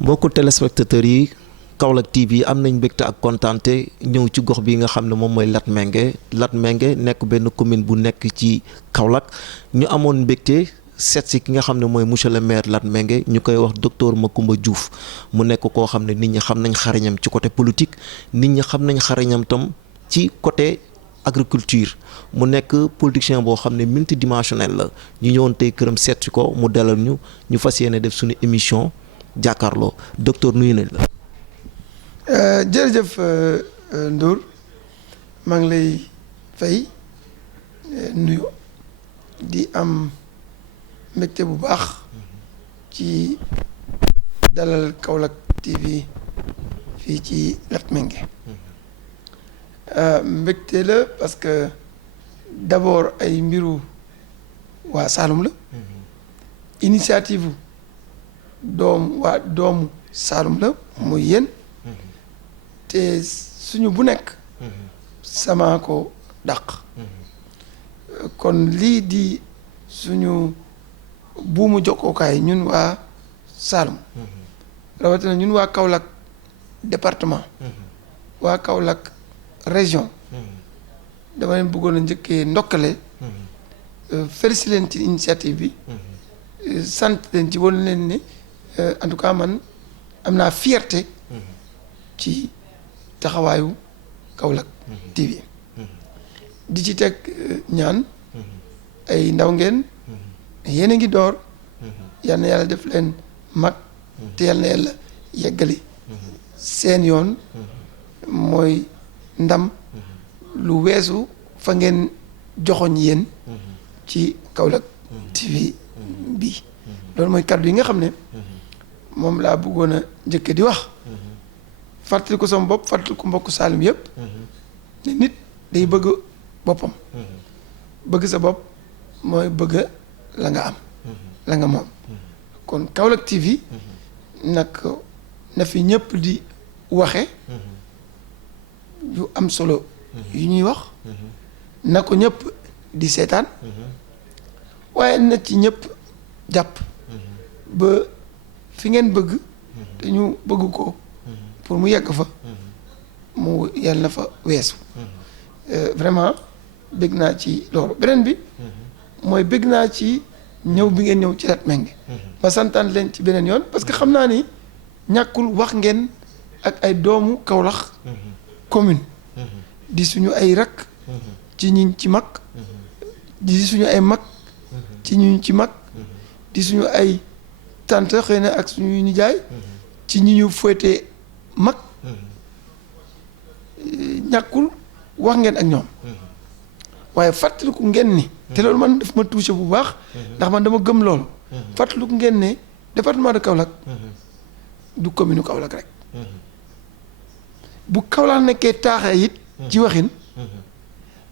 mbokku téléspectateurs yi Kaolack TV am nañ mbégte ak kontaante ñëw ci gox bi nga xam ne moom mooy Latmingué nekk benn commune bu nekk ci Kaolack ñu amoon mbégte seet si ki nga xam ne mooy monsieur le maire Latmingué ñu koy wax docteur Macoumba Diouf mu nekk koo xam ne nit ñi xam nañ xarañam ci côté politique nit ñi xam nañ xarañam tam ci côté agriculture mu nekk politicien boo xam ne multidimensionnel la ñu ñëwoon tey këram seet si ko mu dalal ñu fas yéene def suñu émission jàkkaarloo docteur nuyu nañ la. jërëjëf Ndour maa ngi lay fay nuyu di am mbégte bu baax ci dalal Kaolack TV fii ci Latmingué mbégte la parce que d'abord ay mbiru waa Saloum la initiative doomu Saloum la muy yéen te suñu bu nekk sama ko dàq kon lii di suñu buumu jokkookaay ñun waa Saloum rawatina ñun waa Kaolack département waa Kaolack région dama leen bëggoon a njëkkee ndokkale félicité leen ci initiative bi sant leen ci woon leen ne en tout cas man am naa fierté ci taxawaayu Kaolack TV di ci teg ñaan ay ndaw ngeen yéen a ngi door yal na yàlla def leen mag te yal na yàlla yeggali seen yoon mooy ndam lu weesu fa ngeen joxoñ yéen ci Kaolack TV bi loolu mooy kàddu yi nga xam ne moom laa bëggoon a njëkk di wax fàttali ko sama bopp fàttali ko mbokku Saloum yëpp ne nit day bëgg boppam bëgg sa bopp mooy bëgg la nga am la nga moom kon Kaolack TV nag na fi ñëpp di waxe yu am solo yu ñuy wax na ko ñëpp di seetaan waaye na ci ñëpp jàpp ba fi ngeen bëgg te ñu bëgg ko pour mu yegg fa mu yàlla na fa weesu vraiment bëgg naa ci loolu beneen bi mooy bëgg naa ci ñëw bi ngeen ñëw ci Latmingué ma santaan leen ci beneen yoon parce que xam naa ni ñàkkul wax ngeen ak ay doomu Kaolack commune di suñu ay rakk ci ñi ci mag di suñu ay mag ci ñu ci mag di suñu ay tante xëy na ak suñuy nijaay ci ñi ñu féete mag ñàkkul wax ngeen ak ñoom waaye fàttaliku ngeen ni te loolu man daf ma touché bu baax ndax man dama gëm loolu fàttaliku ngeen ne département de Kaolack du commune Kaolack rek bu Kaolack nekkee taaxee it ci waxin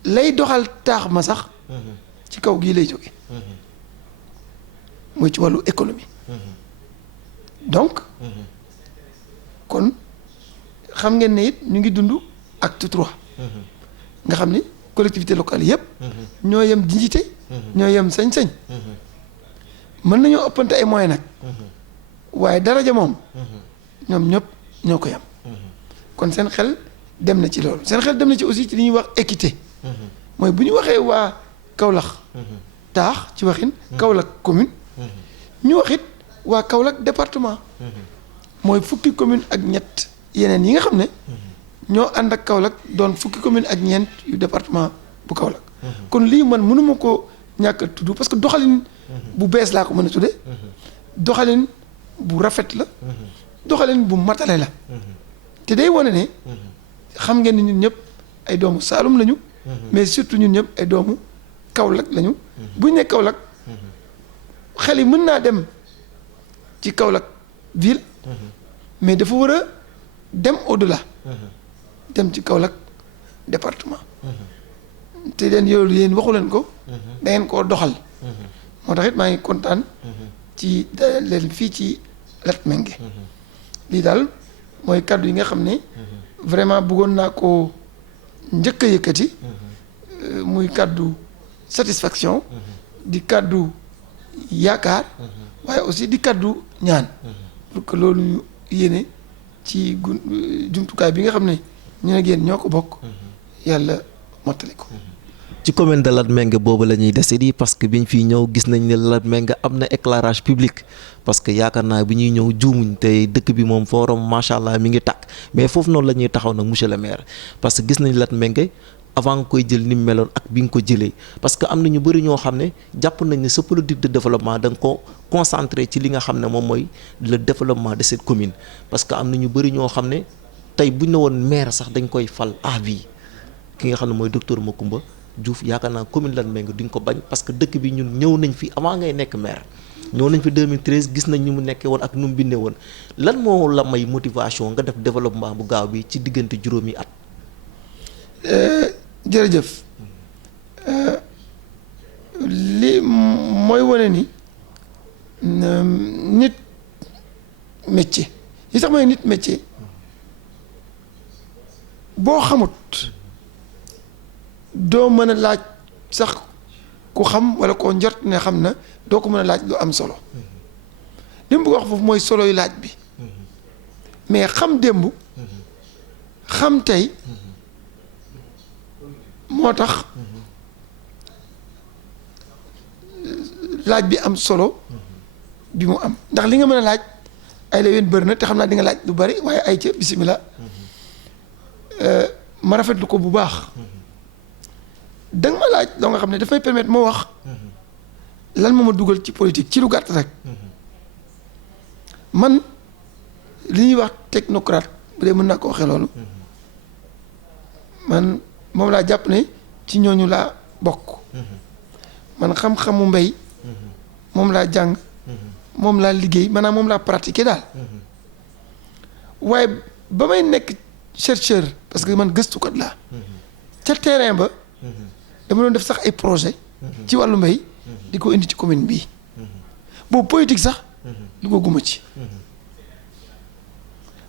lay doxal taax ma sax ci kaw gii lay jóge mooy ci wàllu économie donc kon xam ngeen ne it ñu ngi dund acte 3 nga xam ni collectivité locale yëpp ñoo yem dignité ñoo yem sañ-sañ mën nañoo ëppante ay moyens nag waaye daraja moom ñoom ñëpp ñoo ko yem kon seen xel dem na ci loolu seen xel dem na ci aussi ci li ñuy wax équité mooy bu ñu waxee waa Kaolack taax ci waxin Kaolack commune ñu wax it waa Kaolack département mooy fukki commune ak ñett yeneen yi nga xam ne ñoo ànd ak Kaolack doon fukki commune ak ñeent yu département bu Kaolack kon lii man mënuma ko ñàkk a tudd parce que doxalin bu bees laa ko mën a tudde doxalin bu rafet la doxalin bu matale la te day wane ne xam ngeen ni ñun ñëpp ay doomu Saloum lañu mais surtout ñun ñëpp ay doomu Kaolack lañu buñ ne Kaolack xel yi mën naa dem ci Kaolack ville mais dafa war a dem au-delà dem ci Kaolack département te leen yoolu yéen waxu leen ko da ngeen koo doxal moo tax it maa ngi kontaan ci dalal leen fii ci Latmingué lii daal mooy kàddu yi nga xam ne vraiment bëggoon naa ko njëkk a yëkkati muy kàddu satisfaction di kàddu yaakaar waaye aussi di kàddu ñaan pour que loolu yéene ci jumtukaay bi nga xam ne ñu ne yéen ñoo ko bokk yàlla mottali ko. ci commune de Latmingué boobu la ñuy desandi parce que biñ fiy ñëw gis nañ ne Latmingué am na éclairage public parce que yaakaar naa bi ñuy ñëw juumuñ te dëkk bi moom forum macha allah mi ngi tàkk mais foofu noonu la ñuy taxaw nag monsieur le maire parce que gis nañ Latmingué avant nga koy jël ni mu meloon ak bi nga ko jëlee parce que am na ñu bëri ñoo xam ne jàpp nañ ne sa politique de développement da nga ko concentré ci li nga xam ne moom mooy le développement de cette commune parce que am na ñu bëri ñoo xam ne tey buñ ne woon maire sax dañ koy fal à vie ki nga xam ne mooy docteur Macoumba Diouf yaakaar naa commune Latmingué duñ ko bañ parce que dëkk bi ñun ñëw nañ fi avant ngay nekk maire ñëw nañ fi 2013 gis nañ ni mu nekkee woon ak nu mu bindee woon lan moo la may motivation nga def développement bu gaaw bi ci diggante juróomi at. jërëjëf li mooy wane ni nit métier li tax mooy nit métier boo xamut doo mën a laaj sax ku xam walla koo njort ne xam na doo ko mën a laaj lu am solo li mu bëgg wax foofu mooy solo yu laaj bi mais xam démb xam tey moo tax laaj bi am solo bi mu am ndax li nga mën a laaj ay la yéen bëri na te xam naa di nga laaj lu bari waaye ay ca bisimilah ma rafetlu ko bu baax da nga ma laaj loo nga xam ne dafay permettre ma wax lan moo ma dugal ci politique ci lu gàtt rek man li ñuy wax technocrate bu dee mën naa ko waxee loolu man moom laa jàpp ne ci ñooñu laa bokk man xam-xamu mbay moom laa jàng moom laa liggéey maanaam moom laa pratiquer daal waaye ba may nekk chercheur parce que man gëstukat laa ca terrain ba dama doon def sax ay projet ci wàllu mbay di ko indi ci commune bii boobu politique sax du ko guma ci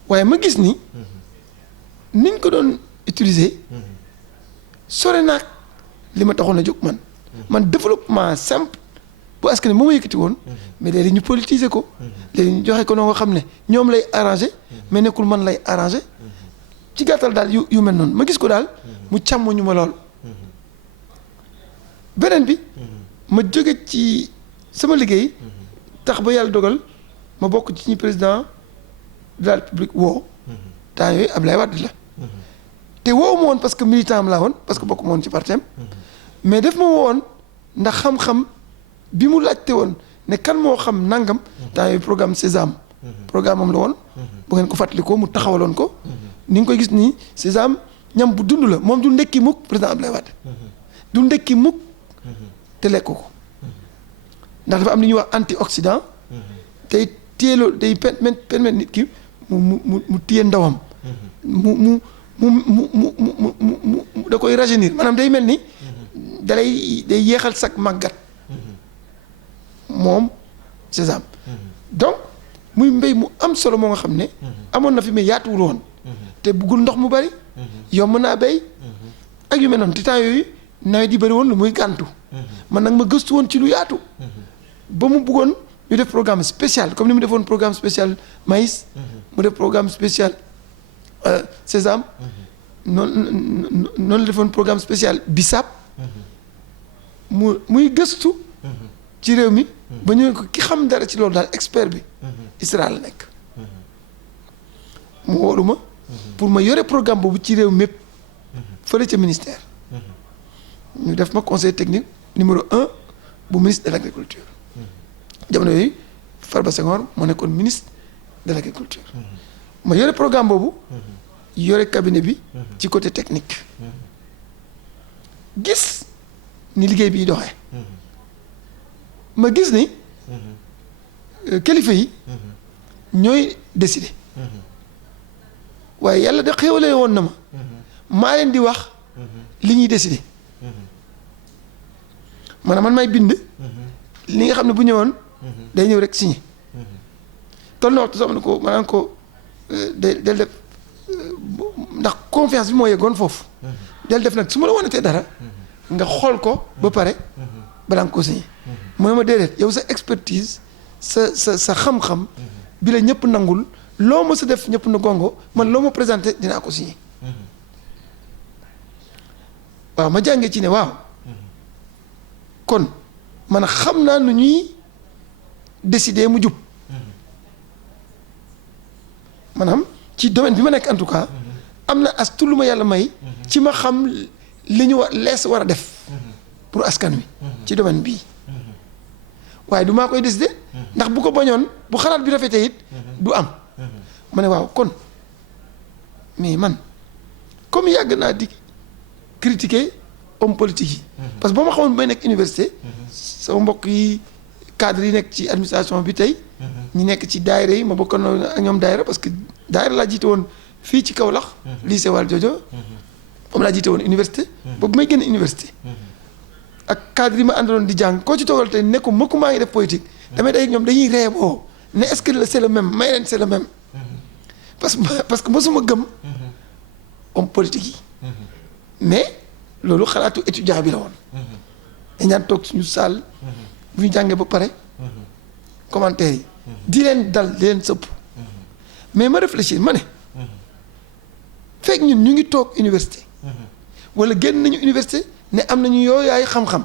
waaye ma gis ni niñ ko doon utiliser sore naag li ma taxoon a jóg man développement simple bu askan wi moo ma yëkkati woon mais léegi ñu politiser ko léegi ñu joxe ko noo nga xam ne ñoom lay arrangé mais nekkul man lay arrangé ci gàttal daal yu mel noonu ma gis ko daal mu càmm ñu ma lool beneen bi ma jóge ci sama liggéey tax ba yàlla dogal ma bokk ci ñi président de la République woo temps yooyu Abdoulaye Wade la te woowu ma woon parce que militant am laa woon parce que bokk ma woon ci parti am mais def ma woon ndax xam-xam bi mu laajte woon ne kan moo xam nangam temps yooyu programme Sésame programme am la woon bu ngeen ko fàttalikoo mu taxawaloon ko ni nga koy gis nii Sésame ñam bu dund la moom du ndekki mukk président Abdoulaye Wade du ndekki mukk te lekk ko ndax dafa am li ñuy wax antioxydant tey téyeloo day permettre nit ki mu téye ndawam mu da koy rajeunir maanaam day mel ni day yeexal sag màggat moom Sésame donc muy mbéy mu am solo moo nga xam ne amoon na fi mais yaatuwul woon te buggul ndox mu bari yomb naa béy ak yu mel noonu te temps yooyu nawet yi bari woon lu muy gàntu man nag ma gëstu woon ci lu yaatu ba mu bëggoon ñu def programme spécial comme ni mu defoon programme spécial maïs mu def programme spécial Sésame noonu la defoon programme spécial bisaab muy gëstu ci réew mi ba ñu ne ko ki xam dara ci loolu daal expert bi Israël la nekk mu wóolu ma pour ma yore programme boobu ci réew mépp fële ca ministère ñu def ma conseil technique numéro 1 bu ministre de l' agriculture jamono yooyu Farba Senghor moo nekkoon ministre de l' agriculture ma yore programme boobu yore cabinet bi ci côté technique gis ni liggéey bi doxee ma gis ni kilifa yi ñooy décider waaye yàlla da xéwale woon na ma maa leen di wax li ñuy décider maanaam man may bind li nga xam ne bu ñëwoon day ñëw rek signé toll na waxtu sax ne ko maanaam ko del def ndax confiance bi moo yeggoon foofu del def nag su ma la wanatee dara nga xool ko ba pare balaa nga ko signé mu ne ma déedéet yow sa expertise sa xam-xam bi la ñëpp nangul loo ma sa def ñëpp na gongo man loo ma présenté dinaa ko signé waaw ma jàngee ci ne waaw kon man xam naa nu ñuy décider mu jub maanaam ci domaine bi ma nekk en tout cas am na as tout lu ma yàlla may ci ma xam li ñu lees war a def pour askan wi ci domaine bii waaye du maa koy décider ndax bu ko bañoon bu xalaat bi rafetee it du am ma ne waaw kon mais man comme yàgg naa di critiquer homme politique yi parce que boo ma xamoon bay nekk université sama mbokk yi cadre yi nekk ci administration bi tey ñi nekk ci daayira yi ma bokkoon ak ñoom daayira parce que daayira laa jiite woon fii ci Kaolack lycée Valdiodio moom laa jiite woon université boobu may génn université ak cadre yi ma àndaloon di jàng koo ci toogal tey ne ko mëkku maa ngi def politique damay day ñoom dañuy reeboo ne est-ce que c'est le même may leen c'est le même parce que mosuma gëm homme politique yi mais loolu xalaatu étudiant bi la woon dañ daan toog suñu salle bu ñu jàngee ba pare commentaire yi di leen dal di leen sëpp mais ma réfléchir ma ne fekk ñun ñu ngi toog université wala génn nañu université ne am nañu yooyu ay xam-xam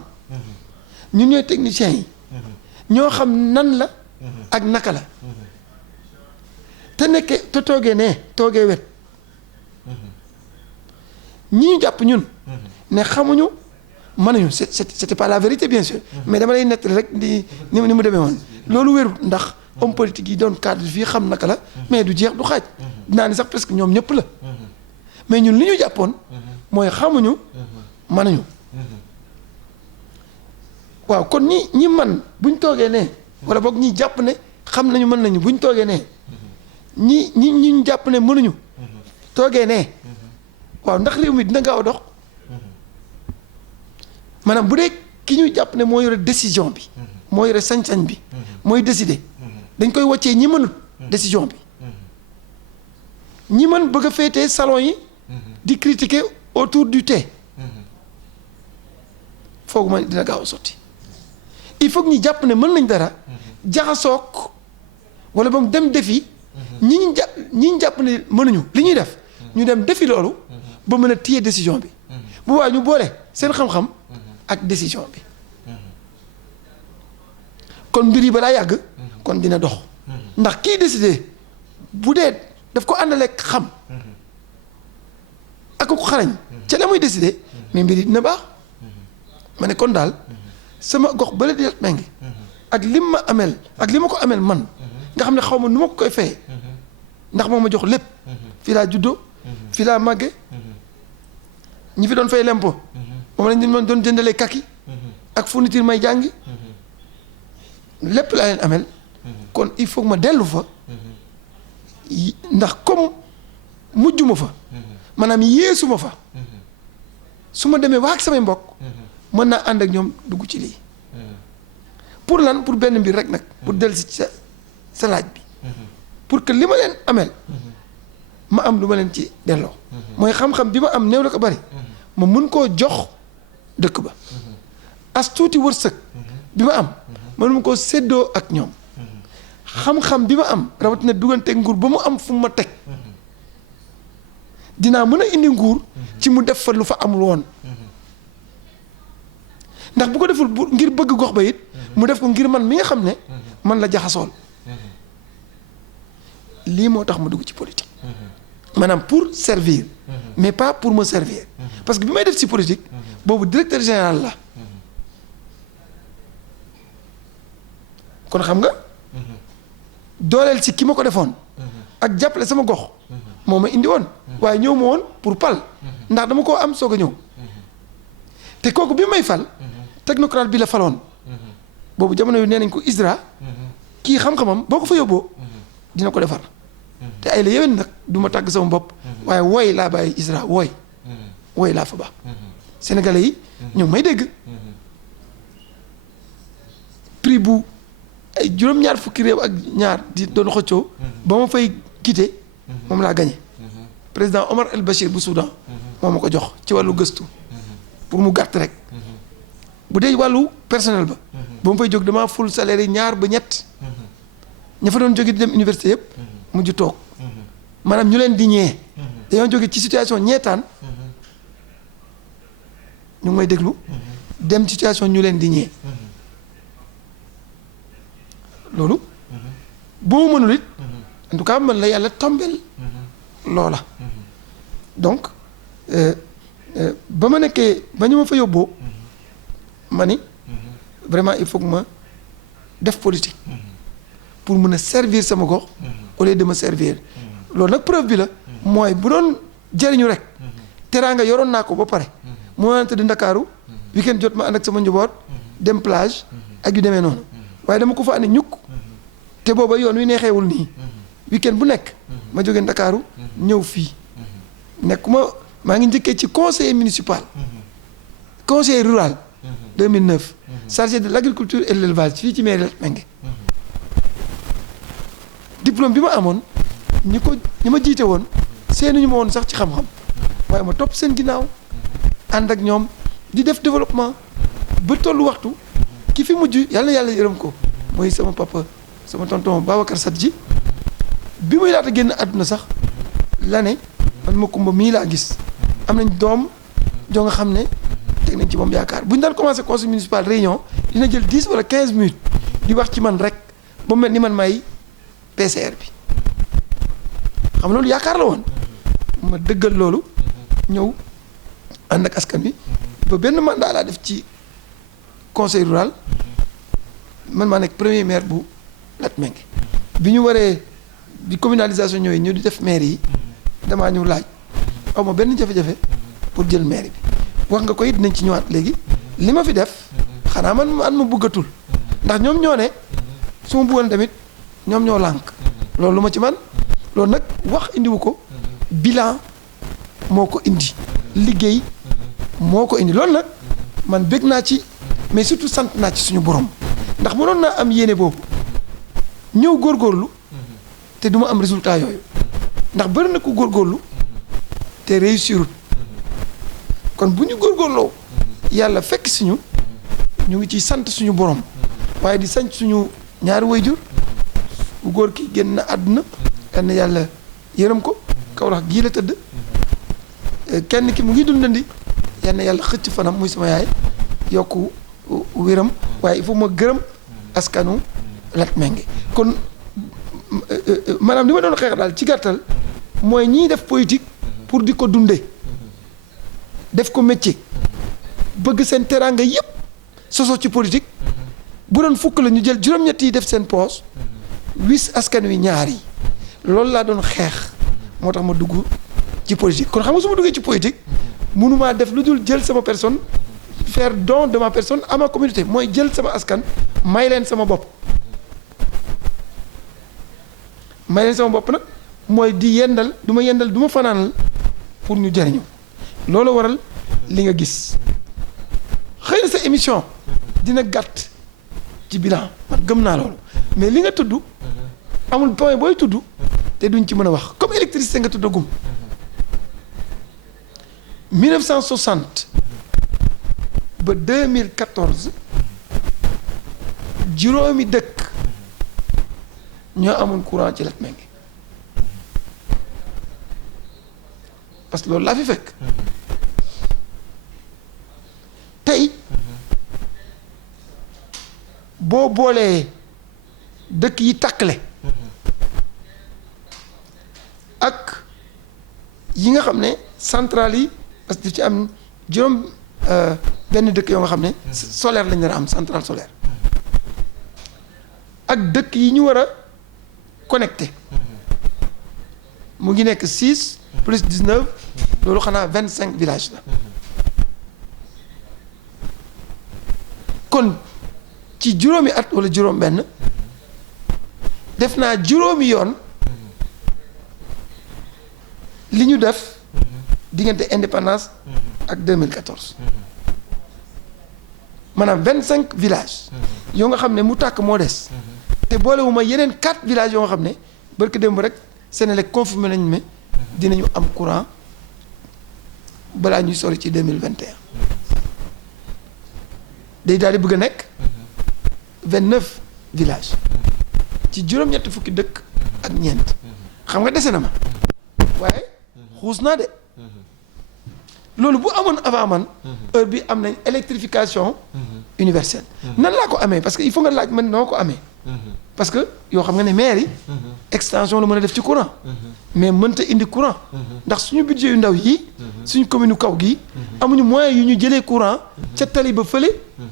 ñun ñooy techniciens yi ñoo xam nan la ak naka la te nekkee te toogee wet ñi ñu jàpp ñun ne xamuñu mënuñu c'était pas la vérité bien sûr mais dama lay nettali rek ni mu demee woon loolu wérul ndax homme politique yi doon cadre fii xam naka la mais du jeex du xaaj dinaa ni sax presque ñoom ñëpp la mais ñun li ñu jàppoon mooy xamuñu mënuñu waaw kon ñi man buñ toogee ne wala boog ñi jàpp ne xam nañu mën nañu buñ toogee ne ñi ñu jàpp ne mënuñu toogee ne waaw ndax réew mi dina gaaw a dox maanaam bu dee ki ñu jàpp ne moo yore décision bi moo yore sañ-sañ bi mooy décider dañ koy wàccee ñi mënut décision bi ñi mën bëgg a féetee salon yi di critiquer autour du thé foog ma dina gaaw a sotti il faut que ñu jàpp ne mën nañ dara jaxasoog wala ba mu dem defi ñi ñu jàpp ne mënuñu li ñuy def ñu dem defi loolu ba mën a téye décision bi bu waa ñu boole seen xam-xam ak décision bi kon mbir yi balaa yàgg kon dina dox ndax kii décider bu dee daf ko àndaleeg xam ak ko xarañ ca la muy décider mais mbir yi dina baax ma ne kon daal sama gox bala di Latmingué ak lim ma amel ak li ma ko amel man nga xam ne xaw ma nu ma ko koy fayee ndax moo ma jox lépp fii laa juddoo fii laa màgge ñi fi doon fay lempo moom lañ doon jëndalee kaki ak fourniture may jàngi lépp laa leen amel kon il faut que ma dellu fa ndax comme mujjuma fa maanaam yeesuma fa su ma demee wax ak samay mbokk mën naa ànd ak ñoom dugg ci lii pour lan pour benn mbir rek nag pour dellu si sa laaj bi pour que li ma leen amel ma am lu ma leen ci delloo mooy xam-xam bi ma am néew la ko bari ma mun koo jox dëkk ba as tuuti wërsëg bi ma am ma mun koo séddoo ak ñoom xam-xam bi ma am rawatina duggante nguur ba mu am fu ma teg dinaa mën a indi nguur ci mu def fa lu fa amul woon ndax bu ko deful ngir bëgg gox ba it mu def ko ngir man mi nga xam ne man la jaxasool lii moo tax ma dugg ci politique maanaam pour servir mais pas pour me servir parce que bi may def ci politique boobu directeur général la kon xam nga dooleel ci ki ma ko defoon ak jàppale sama gox moo ma indi woon waaye ñëw ma woon pour pal ndax dama koo am soog a ñëw te kooku bi may fal technocrate bi la faloon boobu jamono yu nee nañ ko ISRA kii xam-xamam boo ko fa yóbboo dina ko defar te ay la yéwén nag du ma tàgg sama bopp waaye wooy laa bàyyi ISRA wooy laa fa baax sénégalais yi ñoo may dégg prix bu ay juróom-ñaar fukki réew ak ñaar di doon xëccoo ba ma fay quitté moom laa gagné président Omar El Bachir bu Soudan moo ma ko jox ci wàllu gëstu pour mu gàtt rek bu dee wàllu personnel ba ba ma fay jóg damaa ful salaire yi ñaar ba ñett ña fa doon jóge di dem université yëpp mujj toog maanaam ñu leen di ñee dañoo jóge ci situation ñeetaan ñu ngi may déglu dem situation ñu leen di ñee loolu boo mënul it en tout cas man la yàlla tombel loola donc ba ma nekkee ba ñu ma fa yóbboo ma ni vraiment il faut que ma def politique pour mën a servir sama gox au lieu de me servir loolu nag preuve bi la mooy bu doon jëriñu rek teraanga yoroon naa ko ba pare mu wante di Ndakaaru weekend jot ma ànd ak sama njaboot dem plage ak yu demee noonu waaye dama ko fa andi ñukk te booba yoon wi neexeewul nii weekend bu nekk ma jógee Ndakaaru ñëw fii nekkuma maa ngi njëkkee ci conseiller municipal conseiller rural 2009 chargé de l'agriculture et de l'élevage fii ci mairie Latmingué diplôme bi ma amoon ñi ma jiite woon seenuñu ma woon sax ci xam-xam waaye ma topp seen ginnaaw ànd ak ñoom di def développement ba tollu waxtu ki fi mujj yàlla na yàlla yërëm ko mooy sama papa sama tonton Babacar Sadji bi muy laata génn àdduna sax la ne man ma kumba mii laa gis am nañ doom joo nga xam ne teg nañ ci moom yaakaar bu ñu daan commencé conseil municipal réunion dina jël 10 wala 15 minutes di wax ci man rek ba mel ni man may PCR bi xam loolu yaakaar la woon ma dëggal loolu ñëw ànd ak askan wi ba benn mandat laa def ci conseil rural man maa nekk premier maire bu Latmingué bi ñu waree bi communalisation ñëwee ñu di def maire yi damaa ñëw laaj aw ma benn jafe-jafe pour jël maire bi wax nga ko it dinañ ci ñëwaat léegi li ma fi def xanaa man ma bëggatul ndax ñoom ñoo ne su ma bëggoon tamit ñoom ñoo lànk loolu lu ma ci man loolu nag wax indiwu ko bilan moo ko indi liggéey moo ko indi loolu nag man bëgg naa ci mais surtout sant naa ci suñu borom ndax mënoon naa am yéene boobu ñëw góorgóorlu te du ma am résultat yooyu ndax bëri na ku góorgóorlu te réussirut kon bu ñu góorgóorloo yàlla fekk si ñu ngi ciy sant suñu borom waaye di sant suñu ñaari wayjur bu góor ki génn na àdduna yal na yàlla yërëm ko Kawlax gii la tëdd kenn ki mu ngi dundandi yal na yàlla xëcc fanam muy sama yaay yokku wéram waaye il faut ma gërëm askanu Latmingué kon maanaam li ma doon xeex daal ci gàttal mooy ñiy def politique pour di ko dunde def ko métier bëgg seen teraanga yépp soso ci politique bu doon fukk la ñu jël juróom-ñett yi def seen poos wis askan wi ñaar yi loolu laa doon xeex moo tax ma dugg ci politique kon xam nga su ma duggee ci politique mënumaa def lu dul jël sama personne faire don de ma personne à ma communauté mooy jël sama askan may leen sama bopp may leen sama bopp nag mooy di yendal du ma fanaanal pour ñu jariñu loolu waral li nga gis xëy na sa émission dina gàtt ci bilan man gëm naa loolu mais li nga tudd amul point booy tudd te duñ ci mën a wax comme électricité nga tuddagum 1960 ba 2014 juróomi dëkk ñoo amul courant ci Latmingué parce que loolu laa fi fekk tey boo boolee dëkk yi takkale ak yi nga xam ne centrale yi parce que daf ci am juróom benn dëkk yoo nga xam ne solaire lañ nar a am centrale solaire ak dëkk yi ñu war a connecté mu ngi nekk 6 plus 19 loolu xanaa 25 villages la kon ci juróomi at wala juróom benn def naa juróomi yoon li ñu def diggante indépendance ak 2014 maanaam 25 villages yoo nga xam ne mu tàkk moo des te boolewuma yeneen 4 villages yoo nga xam ne barki démb rek Senelec confirmé nañ ne dinañu am courant balaa ñuy sori ci 2021 day daal di bëgg a nekk 29 villages ci juróom-ñetti fukki dëkk ak ñeent xam nga dese na ma waaye xuus naa de loolu bu amoon avant man heure bi am nañ électrification universelle nan laa ko amee parce que il faut nga laaj man noo ko amee parce que yoo xam nga ne maire yi extension la mën a def ci courant mais mënta indi courant ndax suñu budget yu ndaw yi suñu commune kaw gi amuñu moyen yu ñu jëlee courant ca tali ba fële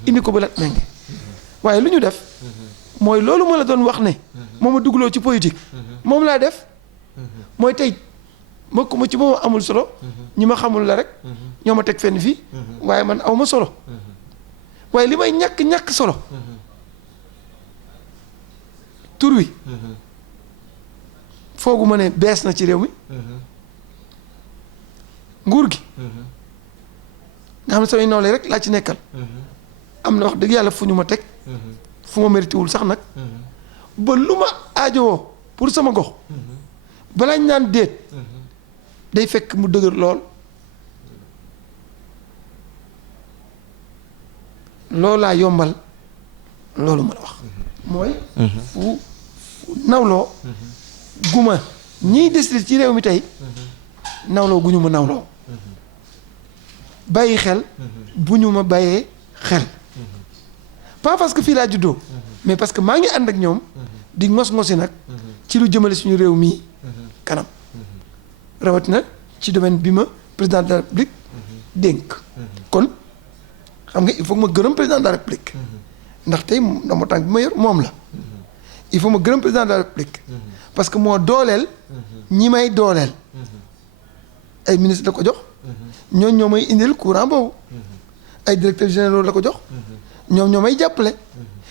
indi ko ba Latmingué waaye lu ñu def mooy loolu ma la doon wax ne moo ma dugaloo ci politique moom laa def mooy tey ma ko ma ci moom amul solo ñi ma xamul la rek ñoo ma teg fenn fii waaye man aw ma solo waaye li may ñàkk solo tur wi foogu ma ne bees na ci réew mi nguur gi nga xam ne samay nawle rek laa ci nekkal am na wax dëgg yàlla fu ñu ma teg fu ma mérité wul sax nag ba lu ma aajowoo pour sama gox balaa ñu naan déet day fekk mu dëgër lool loolaa yombal loolu ma la wax mooy fu nawloo guma ñiy décider ci réew mi tey nawloo gu ñu ma nawloo bàyyi xel bu ñu ma bàyyee xel pas parce que fii laa juddoo mais parce que maa ngi ànd ak ñoom di ngos-ngosi nag ci lu jëmale suñu réew mii kanam rawatina ci domaine bi ma président de la république dénk kon xam nga il faut que ma gërëm président de la république ndax tey dama tànk bi ma yor moom la il faut ma gërëm président de la république parce que moo dooleel ñi may dooleel ay ministre la ko jox ñooñ ñoo may indil courant boobu ay directeurs généraux la ko jox ñoom ñoo may jàppale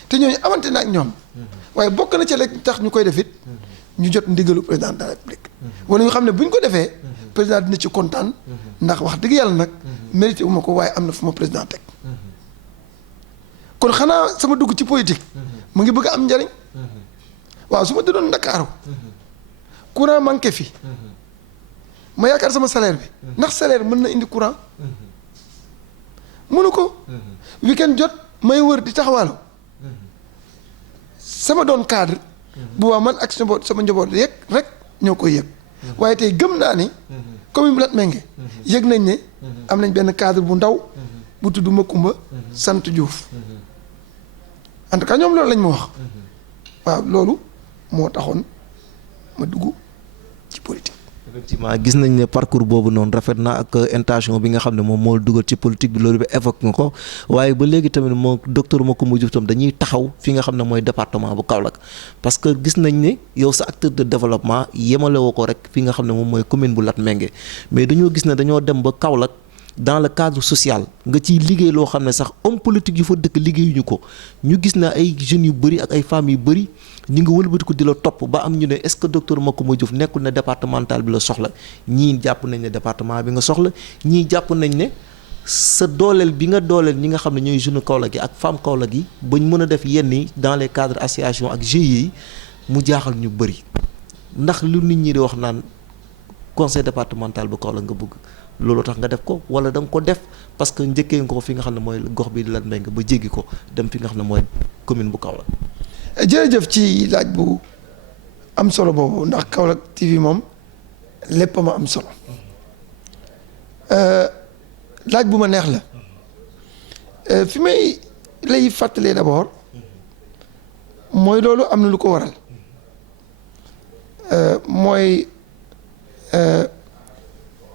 te ñooñu amante na ak ñoom waaye bokk na ci rek tax ñu koy def it ñu jot ndigalu président de la république wala ñu xam ne bu ñu ko defee président dina ci kontaan ndax wax dëgg yàlla nag mérité wu ma ko waaye am na fu ma président teg kon xanaa sama dugg ci politique mu ngi bëgg a am njariñ waaw su ma doon Ndakaaru courant manqué fi ma yaakaar sama salaire bi ndax salaire mën na indi courant mënu ko weekend jot may wër di taxawaalu sama doon cadre bu waa man ak sama njaboot yëg rek ñoo koy yëg waaye tey gëm naa ni commune bu Latmingué yëg nañ ne am nañ benn cadre bu ndaw bu tudd Makumba sant Diouf en tout cas ñoom loolu lañ ma wax waaw loolu moo taxoon ma dugg ci politique. effectivement gis nañ ne parcours boobu noonu rafet na ak intention bi nga xam ne moom moo dugal ci politique bi loolu bi évoqué nga ko waaye ba léegi tamit moo docteur Macoumba Diouf tam dañuy taxaw fi nga xam ne mooy département bu Kaolack parce que gis nañ ne yow sa acteur de développement yemale woo ko rek fi nga xam ne moom mooy commune bu Latmingué mais dañoo gis ne dañoo dem ba Kaolack dans le cadre social nga ciy liggéey loo xam ne sax homme politique yu fa dëkk liggéeyuñu ko ñu gis na ay jeunes yu bëri ak ay femmes yu bëri ñu ngi wëlbatiku di la topp ba am ñu ne est-ce que docteur Macoumba Diouf nekkul ne départemental bi la soxla ñii jàpp nañ ne département bi nga soxla ñii jàpp nañ ne sa dooleel bi nga dooleel ñi nga xam ne ñooy jeunes Kaolack yi ak femme Kaolack yi ba ñu mën a def yenn yi dans les cadres association ak GIE yi mu jaaxal ñu bëri ndax lu nit ñi di wax naan conseil départemental bu Kaolack nga bëgg loolu tax nga def ko wala da nga ko def parce que njëkkee nga ko fi nga xam ne mooy gox bi di Latmingué ba jéggi ko dem fi nga xam ne mooy commune bu Kaolack. jërëjëf ci laaj bu am solo boobu ndax Kaolack TV moom lépp ma am solo laaj bu ma neex la fi may lay fàttalee d'abord mooy loolu am na lu ko waral mooy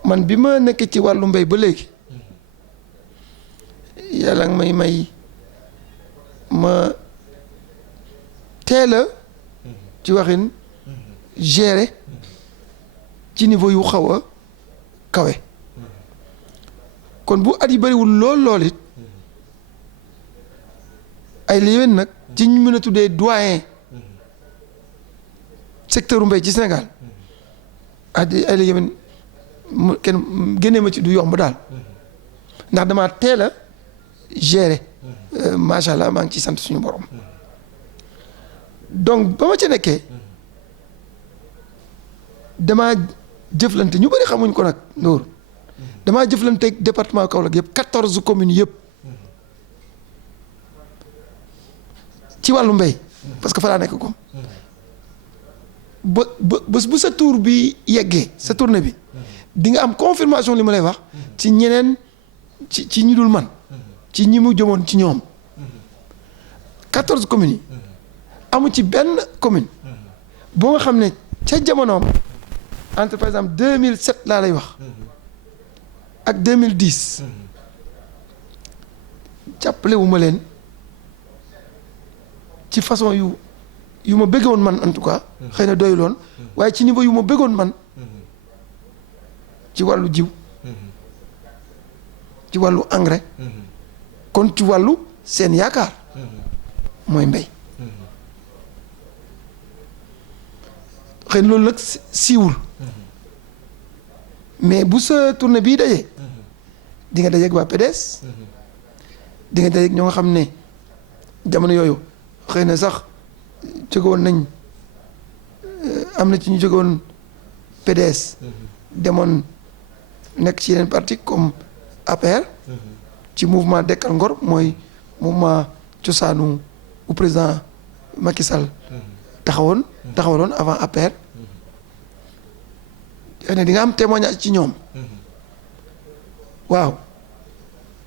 man bi ma nekk ci wàllu mbéy ba léegi yàlla nga may ma teel a ci waxin gérer ci niveau yu xaw a kawe kon bu at yi bëriwul lool it ay léwén nag ci ñu mën a tuddee doyen secteur mbéy ci Sénégal ay léwén kenn génnee ma ci du yomb daal ndax damaa teel a gérer macha allah maa ngi ci sant suñu borom donc ba ma ca nekkee damaa jëflante ñu bëri xamuñ ko nag Ndour damaa jëflante département Kaolack yëpp 14 communes yëpp ci wàllu mbéy parce que fa laa nekk ko bés bu sa tour bi yeggee sa tournée bi di nga am confirmation li ma lay wax ci ñeneen ci ñi dul man ci ñi mu jëmoon ci ñoom 14 communes yi amu ci benn commune boo nga xam ne ca jamonoom entre par exemple 2007 laa lay wax ak 2010 jàppale wu ma leen ci façon yu ma bëggoon man en tout cas xëy na doyuloon waaye ci niveau yu ma bëggoon man ci wàllu jiw ci wàllu engrais kon ci wàllu seen yaakaar mooy mbéy xëy na loolu nag siiwul mais bu sa tournée bii dajee di nga dajeeg waa PDS di nga dajeeg ñoo nga xam ne jamono yooyu xëy na sax jóge woon nañ am na ci ñu jóge woon PDS demoon nekk ci yeneen parti comme APR ci mouvement Dekkal Ngor mooy mouvement cosaanu bu président Macky Sall taxawaloon avant APR xëy na di nga am témoignage ci ñoom waaw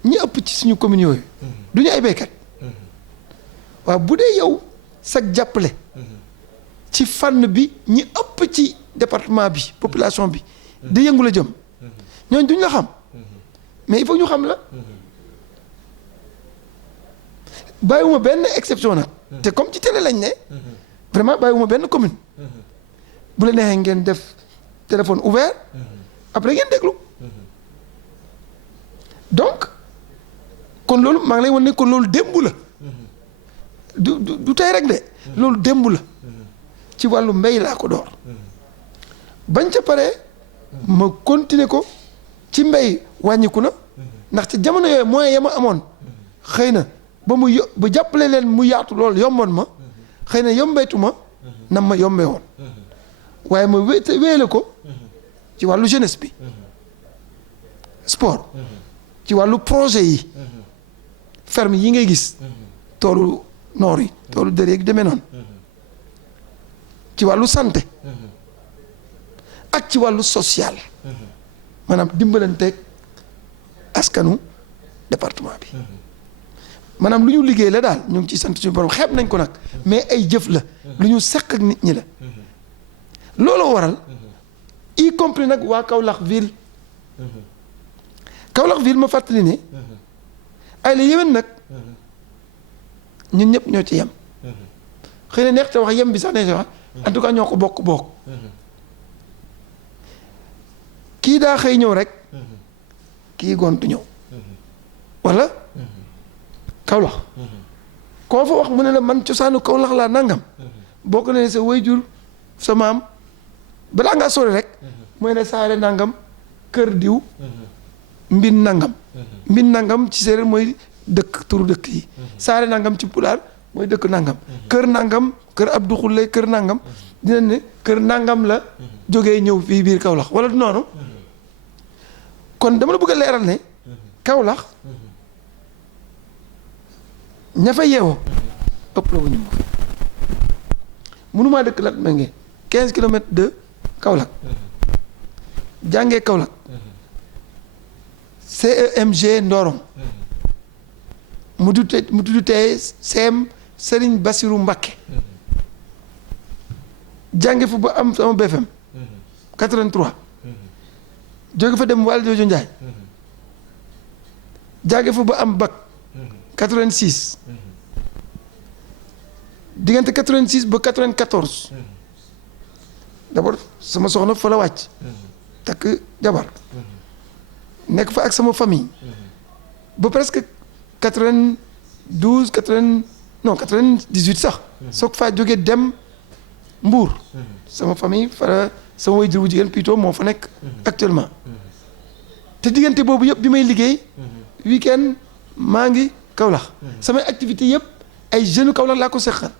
ñi ëpp ci suñu communes yooyu du ñu ay béykat waaw bu dee yow sag jàppale ci fànn bi ñi ëpp ci département bi population bi di yëngu la jëm ñooñ duñ la xam mais il faut ñu xam la bàyyiwuma benn exception nag te comme ci télé lañ ne vraiment bàyyiwuma benn commune bu la neexee ngeen def téléphone ouvert après ngeen déglu donc kon loolu maa ngi lay wan ne kon loolu démb la du tey rek de loolu démb la ci wàllu mbéy laa ko door bañ ca paree ma continuer ko ci mbéy wàññiku na ndax ci jamono yooyu moyens ya ma amoon xëy na ba jàppale leen mu yaatu loolu yomboon ma xëy na yombeetu ma nam ma yombee woon waaye ma wéele ko ci wàllu jeunesse bi sport ci wàllu projet yi ferme yi ngay gis toolu noor yi toolu dër yeeg demee noonu ci wàllu santé ak ci wàllu social maanaam dimbalanteeg askanu département bi maanaam lu ñu liggéey la daal ñu ngi ciy sant suñu borom xeeb nañ ko nag mais ay jëf la lu ñu seq ak nit ñi la looloo waral y compris nag waa Kaolack ville Kaolack ville ma fàttali ne ay la yéwén nag ñun ñëpp ñoo ci yem xëy na neex te wax yem bi sax ne wax en tout cas ñoo ko bokk kii daa xëy ñëw rek kii gontu ñëw wala Kaolack koo fa wax mu ne la man cosaanu Kaolack laa nangam boo ko nee sa waajur sa maam balaa ngaa sori rek mooy ne saare nangam kër diw mbin nangam ci séeréer mooy dëkk turu dëkk yi saare nangam ci pulaar mooy dëkk nangam kër nangam kër Abdou Khoule kër nangam dina ne kër nangam la jógee ñëw fii biir Kaolack wala du noonu kon dama la bëgg a leeral ne Kaolack ña fa yeewoo ëpp la wu ñu mënumaa dëkk Latmingué 15 kilomètres de Kaolack jàngee Kaolack CEMG Ndorong mu tudd tey CEM Serigne Bassirou Mbacké jànge fa ba am sama BFM 83 jóge fa dem Valdiodio Ndiaye jànge fa ba am bac 86 diggante 86 ba 94 d'abord sama soxna fa la wàcc takk jabar nekk fa ak sama famille ba presque 92 98 sax soog faa jógee dem Mbour sama famille fa la sama waajur bu jigéen plutôt moo fa nekk actuellement te diggante boobu yëpp bi may liggéey week-end maa ngi Kaolack samay activité yëpp ay jeunes Kaolack laa ko seqal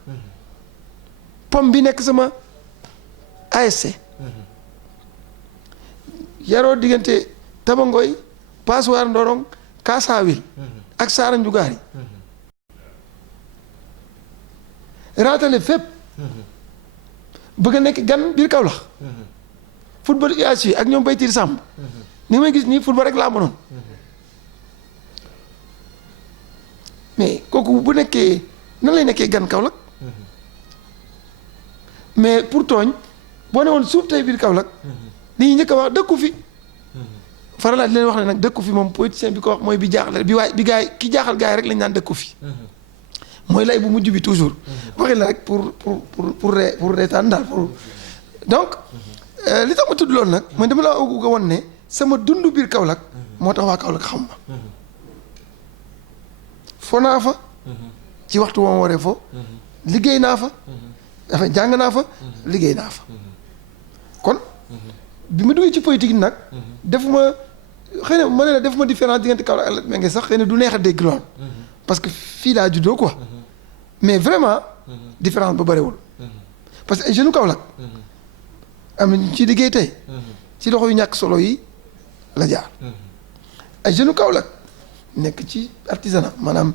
pom bi nekk sama ASC yaroo diggante Tabangoy Passoir Ndorong Kaasawil ak Saara Njugaari raatale fépp bëgg a nekk gan biir Kaolack football UAC ak ñoom Baytiir Samb ni may gis nii football rek laa mënoon mais kooku bu nekkee nan lay nekkee gan Kaolack mais pour tooñ boo ne woon suuf tey biir Kaolack li ñuy njëkk a wax dëkku fi faralaat di leen wax ne nag dëkku fi moom politicien bi ko wax mooy bi jaaxle bi gaay ki jaaxal gaay rek lañ naan dëkku fi mooy lay bu mujj bi toujours waxi la rek pour reetaan daal pour donc li tax ma tudd loolu nag man dama la ko won ne sama dund biir Kaolack moo tax waa Kaolack xam ma fo naa fa ci waxtu woo ma waree fo liggéey naa fa dafa jàng naa fa liggéey naa fa kon bi ma duggee ci politique nag defuma xëy na ma ne la defuma différence diggante Kaolack ak Latmingué sax xëy na du neex a dégg lool parce que fii laa juddoo quoi mais vraiment différence ba bëriwul parce que ay jeunes Kaolack am na ci liggéey tey ci loxo yu ñàkk solo yi la jaar ay jeunes Kaolack nekk ci artisanat maanaam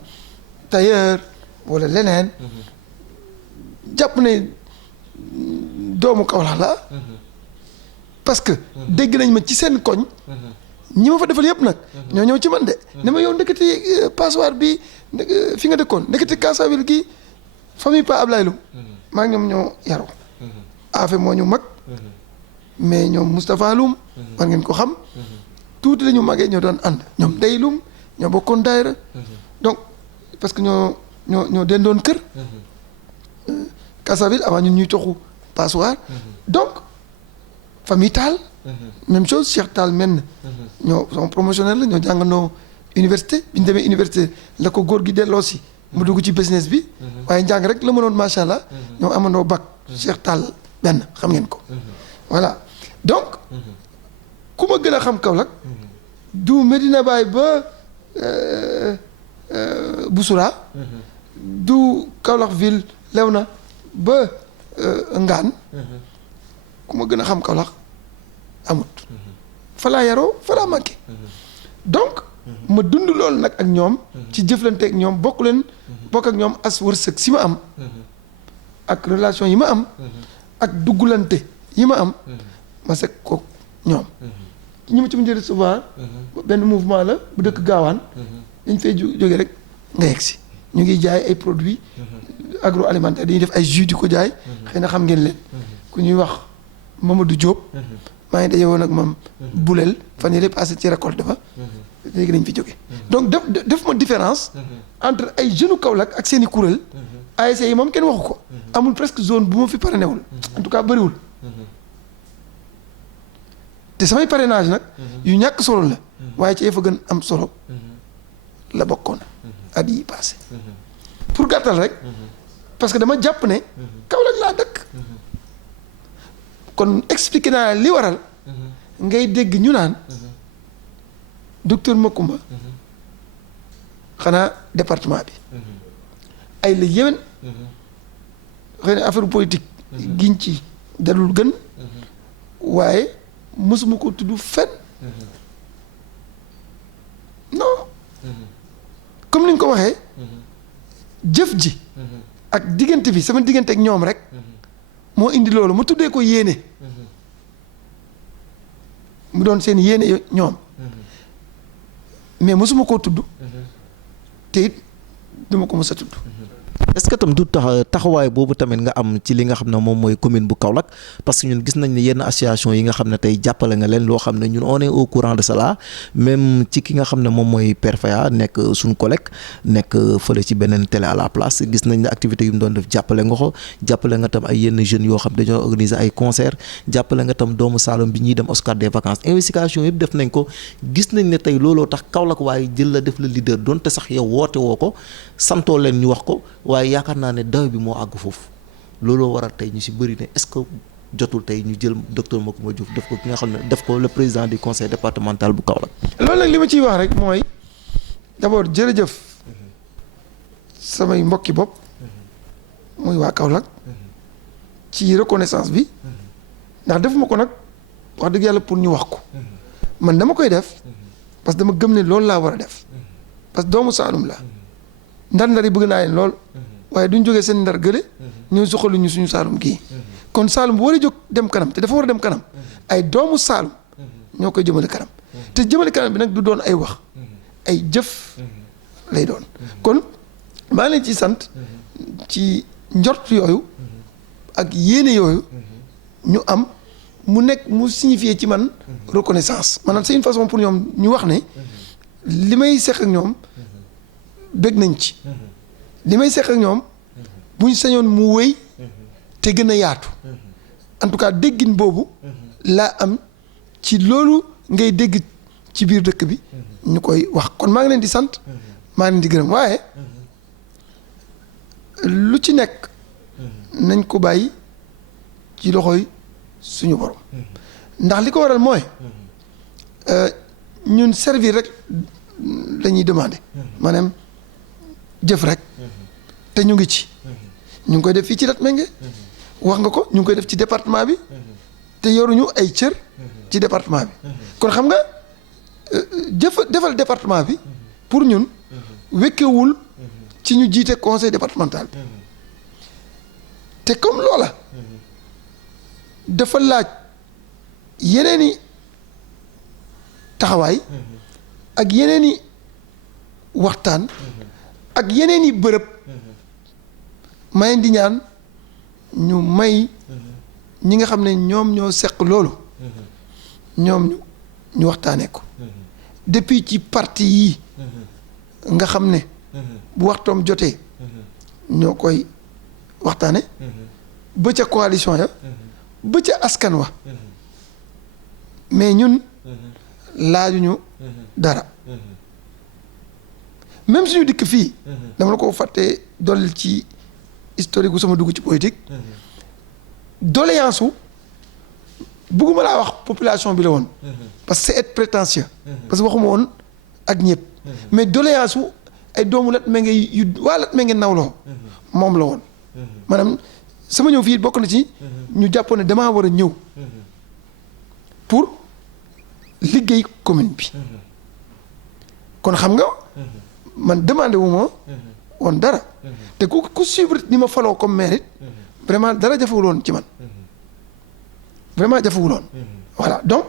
tailleur wala leneen jàpp ne doomu Kaolack la parce que dégg nañ ma ci seen koñ ñi ma fa defal yëpp nag ñoo ñëw ci man de ne ma yow ndekete passoire bi fi nga dëkkoon ndekete Kaasawil gi famille Pa Ablaye Loum maa ngi ñoom ñoo yaru afe moo ñu mag mais ñoom Moustapha Loum war ngeen ko xam tuuti la ñu magee ñoo doon ànd ñoom Dey Loum ñoo bokkoon daayira donc parce que ñoo dendoon kër Kaasawil avant ñun ñuy toxu passoire donc famille Tall même chose Cheikh Tall men ñoo sama promotionnel la ñoo jàngandoo université bi ñu demee université la ko góor gi delloo si mu dugg ci business bi waaye njàng rek la mënoon macha allah ñoo amandoo bac Cheikh Tall benn xam ngeen ko voilà donc ku ma gën a xam Kaolack du Medina Baye ba Boussura du Kaolack ville Léona ba Ngaan ku ma gën a xam Kaolack amut fa laa yaroo fa laa màggee donc ma dund loolu nag ak ñoom ci jëflante ak ñoom bokk ak ñoom as wërsëg si ma am ak relation yi ma am ak duggulante yi ma am ma sekk ko ñoom ñi ma ci mujj recevoir benn mouvement la bu dëkk gaawaan dañ fay jóge rek nga yegg si ñu ngi jaay ay produits agroalimentaires dañuy def ay jus di ko jaay xëy na xam ngeen leen ku ñuy wax Mamadou Diop maa ngi daje woon ak moom buleel fan yii passé ci récolte ba léegi dañ fi jóge donc def ma différence entre ay jeunes Kaolack ak seen i kuréel ASC yi moom kenn waxu ko amul presque zone bu ma fi parrainéwul en tout cas bëriwul te samay parrainage nag yu ñàkk solo la waaye ci fa gën am solo la bokkoon at yi passé pour gàttal rek parce que dama jàpp ne Kaolack laa dëkk kon expliqué naa li waral ngay dégg ñu naan docteur Macoumba xanaa département bi ay la yéwén xëy na affaire politique giñ ci dalul gën waaye mësuma ko tudd fenn non comme ni nga ko waxee jëf ji ak diggante bi sama diggante ak ñoom rek moo indi loolu ma tuddee ko yéene mu doon seen yéene ñoom mais mosuma koo tudd te it duma ko mos a tudd. est-ce que tam du taxawaay boobu tamit nga am ci li nga xam ne moom mooy commune bu Kaolack parce que ñun gis nañ ne yenn association yi nga xam ne tey jàppale nga leen loo xam ne ñun on est au courant de cela même ci ki nga xam ne moom mooy Père Faya nekk suñu collègue nekk fële ci beneen télé à la place gis nañ ne activité yu mu doon def jàppale nga ko jàppale nga tam ay yenn jeunes yoo xam dañoo organiser ay concert jàppale nga tam doomu Saloum bi ñuy dem Oscar des vacances investigation yëpp def nañ ko gis nañ ne tey looloo tax Kaolack waaye jël la def la leader donte sax yow woote woo ko santoo leen ñu wax ko waaye yaakaar naa ne daw bi moo àgg foofu looloo waral tey ñu si bëri ne est-ce que jotul tey ñu jël docteur Macoumba Diouf def ko ki nga xam ne def ko le président du conseil départemental bu Kaolack. loolu nag li ma ciy wax rek mooy d'abord jërëjëf samay mbokki bopp muy waa Kaolack ci reconnaissance bi ndax defuma ko nag wax dëgg yàlla pour ñu wax ko man dama koy def parce que dama gëm ne loolu laa war a def parce que doomu Saalum la ndar-ndar yi bëgg naa leen lool waaye duñ jógee seen ndar gële ñëw soxaluñu suñu Saalum gii kon Saalum bu war a jóg dem kanam te dafa war a dem kanam ay doomu Saalum ñoo koy jëmale kanam te jëmale kanam bi nag du doon ay wax ay jëf lay doon kon maa ngi leen ci sant ci njort yooyu ak yéene yooyu ñu am mu nekk mu signifier ci man reconnaissance maanaam c'est une façon pour ñoom ñu wax ne li may seq ak ñoom bëgg nañ ci li may seq ak ñoom buñ sañoon mu wéy te gën a yaatu en tout cas déggin boobu laa am ci loolu ngay dégg ci biir dëkk bi ñu koy wax kon maa ngi leen di sant maa ngi leen di gërëm waaye lu ci nekk nañ ko bàyyi ci loxoy suñu borom ndax li ko waral mooy ñun servir rek la ñuy demander maanaam jëf rek te ñu ngi ci ñu ngi koy def fii ci Latmingué wax nga ko ñu ngi koy def ci département bi te yoruñu ay cër ci département bi kon xam nga defal département bi pour ñun wékkewul ci ñu jiite conseil départemental bi te comme loola dafa laaj yeneeni taxawaay ak yeneeni waxtaan ak yeneeni bërëb may di ñaan ñu may ñi nga xam ne ñoom ñoo seq loolu ñoom ñu waxtaanee ko depuis ci parti yii nga xam ne bu waxtoom jotee ñoo koy waxtaane ba ca coalition ya ba ca askan wa mais ñun laajuñu dara même suñu dikk fii dama la ko fàtte dolli ci historique gu sama dugg ci politique doléance wu bëgguma laa wax population bi la woon parce que c'est être prétentieux parce que waxuma woon ak ñëpp mais doléance wu ay doomu Latmingué yu waa Latmingué nawloo moom la woon maanaam sama ñëw fii bokk na ci ñu jàppoon ne damaa war a ñëw pour liggéey commune bi kon xam nga man demandé wu ma woon dara te ku suivre ni ma faloo comme maire it vraiment dara jafewuloon ci man vraiment jafewuloon voilà donc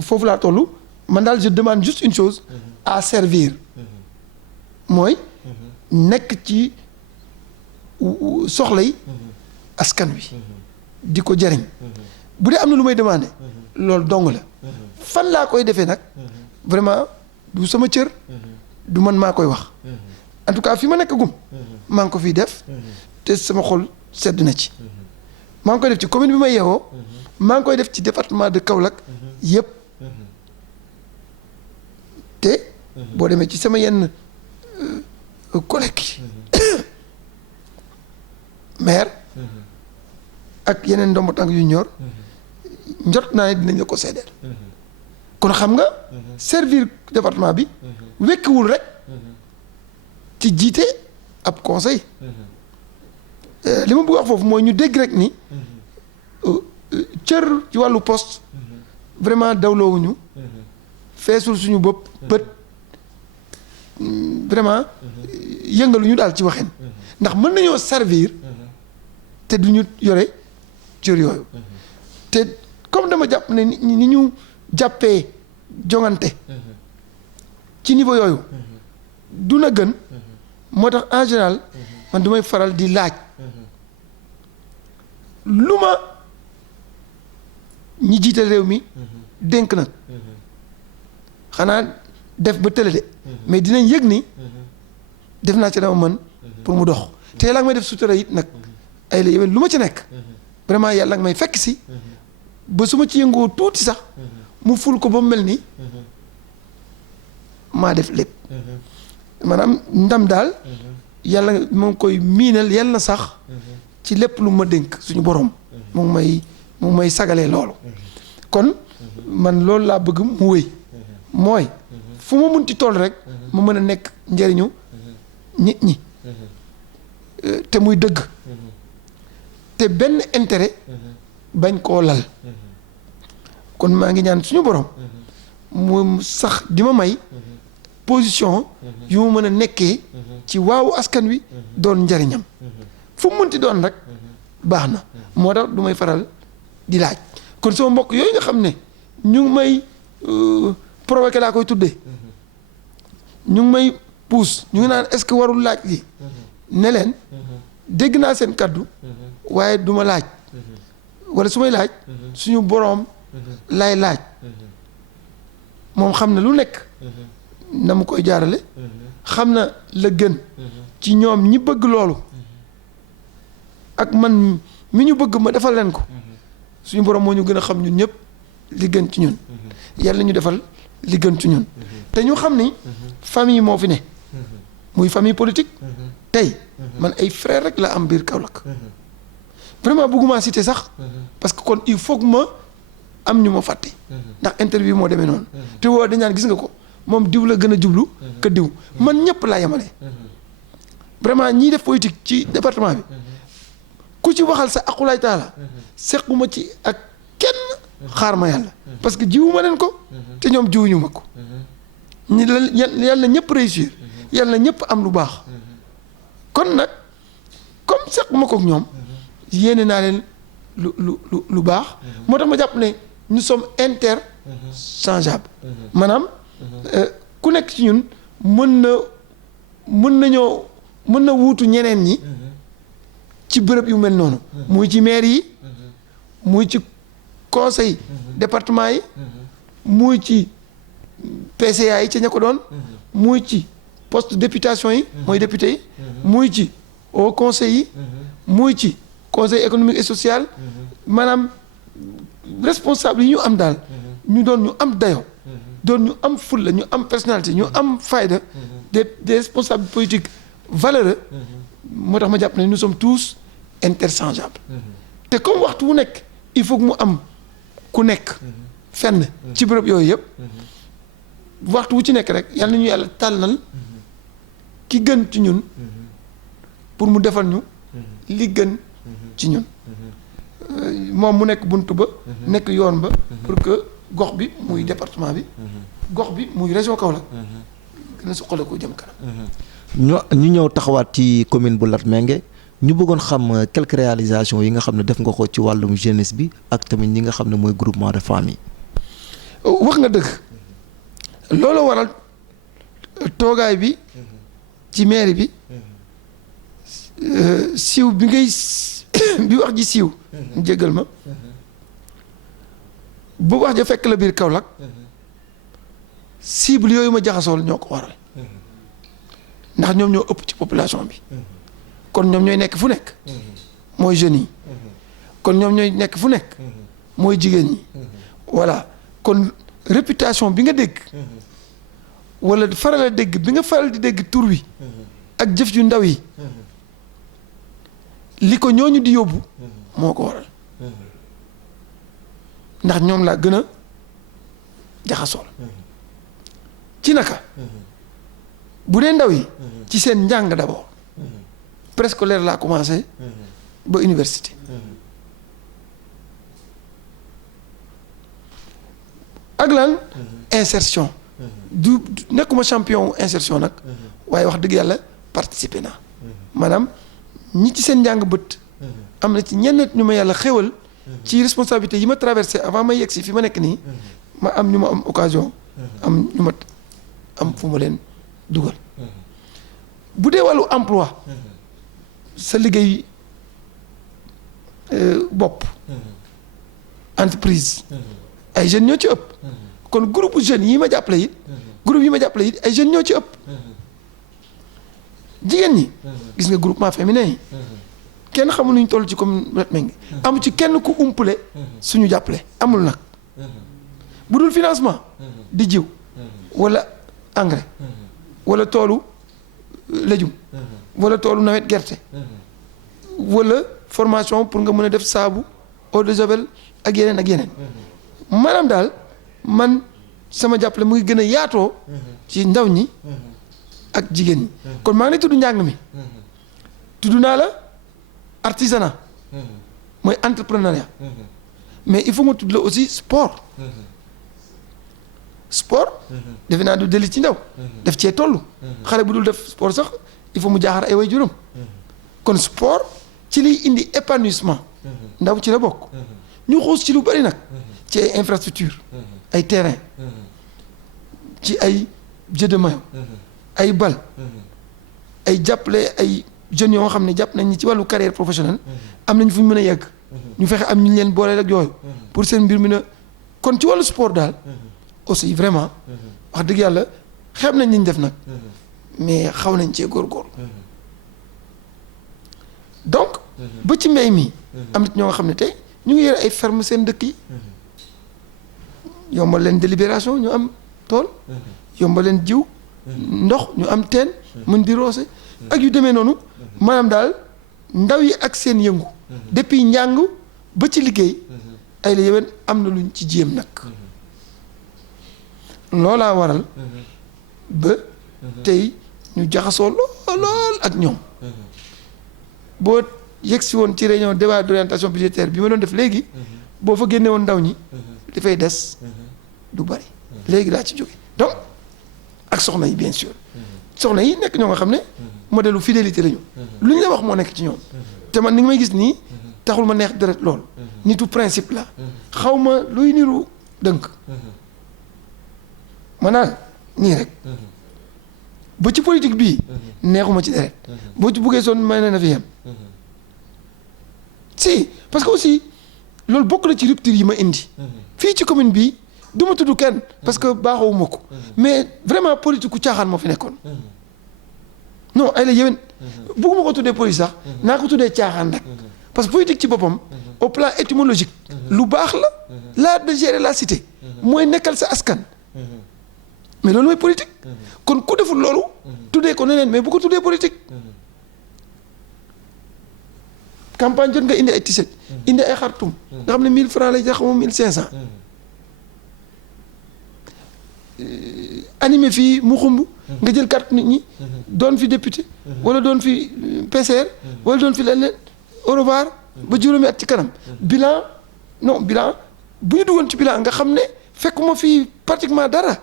foofu laa toll man daal je demande juste une chose à servir mooy nekk ci soxlay askan wi di ko jariñ bu dee am na lu may demandé loolu dong la fan laa koy defee nag vraiment du sama cër du man maa koy wax en tout cas fi ma nekk gum maa ngi ko fiy def te sama xol sedd na ci maa ngi koy def ci commune bi ma yeewoo maa ngi koy def ci département de Kaolack yëpp te boo demee ci sama yenn collègues maire ak yeneen ndombo tànk yu ñor njort naa ne dinañ la ko seedeel kon xam nga servir département bi wekkiwul rek ci jiite ab conseil li ma bëgg wax foofu mooy ñu dégg rek ni cër ci wàllu poste vraiment dawloowuñu feesul suñu bopp bët vraiment yëngaluñu daal ci waxin ndax mën nañoo servir te duñu yore cër yooyu te comme dama jàpp ne ni ñu jàppee jongante ci niveau yooyu du na gën moo tax en général man du may faral di laaj lu ma ñi jiite réew mi dénk nag xanaa def ba tële de mais dinañ yëg ni def naa ci dama mën pour mu dox te yàlla nga may def sutura it nag ay la yéwén lu ma ci nekk vraiment yàlla nga may fekk si ba su ma ci yëngoo tuuti sax mu ful ko ba mu mel ni maa def lépp maanaam ndam daal yàlla moo ngi koy miinal yàlla na sax ci lépp lu ma dénk suñu borom mu ngi may sagalee loolu kon man loolu laa bëgg mu wéy mooy fu ma munti toll rek ma mën a nekk njëriñu nit ñi te muy dëgg te benn intérêt bañ koo lal kon maa ngi ñaan suñu borom mu sax di ma may position yu ma mën a nekkee ci waawu askan wi doon njëriñam fu mu munti doon rek baax na moo tax du may faral di laaj kon sama mbokk yooyu nga xam ne ñu ngi may provoqué laa koy tuddee ñu ngi may puus ñu ngi naan est-ce que warul laaj li ne leen dégg naa seen kaddu waaye du ma laaj wala su may laaj suñu boroom lay laaj moom xam na lu nekk na mu koy jaarale xam na la gën ci ñoom ñi bëgg loolu ak man mi ñu bëgg ma defal leen ko suñu boroom moo ñu gën a xam ñun ñëpp li gën ci ñun yàlla ñu defal li gën ci ñun te ñu xam ni famille moo fi ne muy famille politique tey man ay frère rek la am biir Kaolack vraiment bëgguma citer sax parce que kon il faut que ma am ñu ma fàtte ndax interview moo demee noonu te woo dañ naan gis nga ko moom diw la gën a jublu que diw man ñëpp laa yemale vraiment ñiy def politique ci département bi ku ci waxal sa aqulaay taala sequma ci ak kenn xaar ma yàlla parce que jiwuma leen ko te ñoom jiwuñu ma ko ñi yàlla ñëpp réussir yàlla ñëpp am lu baax kon nag comme sequma ko ak ñoom yéene naa leen lu baax moo tax ma jàpp ne nous sommes interchangeables maanaam ku nekk ci ñun mën na wuutu ñeneen ñi ci bërëb yu mel noonu muy ci maire yi muy ci conseil département yi muy ci PCA yi ca ña ko doon muy ci poste députation yi mooy député yi muy ci au conseil yi muy ci conseil économique et social maanaam responsable yi ñu am daal ñu doon ñu am dayo doon ñu am fulla ñu am personnalité ñu am fayda des responsables politiques valeureux moo tax ma jàpp ne nous sommes tous interchangeables te comme waxtu wu nekk il faut que mu am ku nekk fenn ci bërëb yooyu yëpp waxtu wu ci nekk rek yal na ñu yàlla tànnal ki gën ci ñun pour mu defal ñu li gën ci ñun moom mu nekk bunt ba nekk yoon ba pour que gox bi muy département bi gox bi muy région Kaolack gën a suqale ko jëm kanam ñu ñëw taxawaat ci commune bu Latmingué ñu bëggoon xam quelques réalisations yi nga xam ne def nga ko ci wàllum jeunesse bi ak tamit ñi nga xam ne mooy groupement de famille. wax nga dëgg loolu waral toogaay bi ci mairie bi siiw bi ngay bi wax ji siiw jéggal ma bu wax ja fekk la biir Kaolack cible yooyu ma jaxasool ñoo ko waral ndax ñoom ñoo ëpp ci population bi kon ñoom ñooy nekk fu nekk mooy jeunes yi kon ñoom ñooy nekk fu nekk mooy jigéen ñi voilà kon réputation bi nga dégg wala faral a dégg bi nga faral di dégg tur wi ak jëf yu ndaw yi li ko ñooñu di yóbbu moo ko waral ndax ñoom laa gën a jaxasool ci naka bu dee ndaw yi ci seen njàng d'abord préscolaire laa commencé ba université ak lan insertion du nekkuma champion insertion nag waaye wax dëgg yàlla participer naa maanaam ñi ci seen njàng bët am na ci ñenn ñu ma yàlla xéwal ci responsabilité yi ma traversé avant ma yegg si fi ma nekk nii ma am ñu ma am occasion am ñu ma am fu ma leen dugal bu dee wàllu emploi sa liggéey bopp entreprise ay jeunes ñoo ci ëpp kon groupe jeunes yi ma jàppale it groupe yi ma jàppale it ay jeunes ñoo ci ëpp jigéen ñi gis nga groupement féminin yi kenn xamul nu ñu toll ci commune Latmingué amu ci kenn ku umpale suñu jàppale amul nag bu dul financement di jiw wala engrais wala toolu légume wala toolu nawet gerte wala formation pour nga mën a def saabu eau de javel ak yeneen maanaam daal man sama jàppale mu ngi gën a yaatoo ci ndaw ñi ak jigéen ñi kon maa ngi lay tudd njàng mi tudd naa la artisanat mooy entrepreneuriat mais il faut ma tudd la aussi sport defe naa du délit ci ndaw def cee toll xale bu dul def sport sax il faut mu jaaxar ay way juróom kon sport ci liy indi épanouissement ndaw ci la bokk ñu xuus ci lu bari nag ci ay infrastructure ay terrain ci ay jeu de maillot ay bal ay jàppale ay jeunes yoo xam ne jàpp nañ ni ci wàllu carrière professionnelle am nañ fu ñu mën a yegg ñu fexe am ñu leen booleel ak yooyu pour seen mbir mi na kon ci wàllu sport daal aussi vraiment wax dëgg yàlla xeeb nañ li ñu def nag mais xaw nañ cee góorgóorlu donc ba ci mbéy mi am nit ñoo nga xam ne tey ñu ngi yore ay ferme seen dëkk yi yombal leen délibération ñu am tool yombal leen jiw ndox ñu am teen mën di roose ak yu demee noonu maanaam daal ndaw yi ak seen yëngu depuis njàng ba ci liggéey ay la yeween am na luñ ci jéem nag loolaa waral ba tey ñu jaxasoo lool ak ñoom boo yegg si woon ci réunion débat d'orientation budgétaire bi ma doon def léegi boo fa génne woon ndaw ñi dafay des du bari léegi laa ci jóge donc ak soxna yi bien sûr soxna yi nekk ñoo nga xam ne modèle fidélité lañu lu ñu la wax moo nekk ci ñoom te man ni nga may gis nii taxul ma neex deret lool nitu principe la xaw ma luy niru dënk ma naan nii rek ba ci politique bii neexuma ci deret boo ci buggee soon may na fi yem si parce que aussi loolu bokk na ci rupture yi ma indi fii ci commune bi du ma tudd kenn parce que baaxawuma ko mais vraiment politique ku caaxaan moo fi nekkoon non ay la yéwén bugguma ko tuddee politique sax naa ko tuddee caaxaan rek parce que politique ci boppam au plan étymologique lu baax la l'art de gérer la cité mooy nekkal sa askan mais loolu mooy politique kon ku deful loolu tuddee ko neneen mais bu ko tuddee politique campagne jot nga indi ay tiset indi ay xartum nga xam ne 1000 francs lay jax moom 1500 animé fii mu xumb nga jël carte nit ñi doon fi député wala doon fi PCR wala doon fi leneen au revoir ba juróomi at ci kanam bilan non bilan bu ñu duggoon ci bilan nga xam ne fekkuma fii pratiquement dara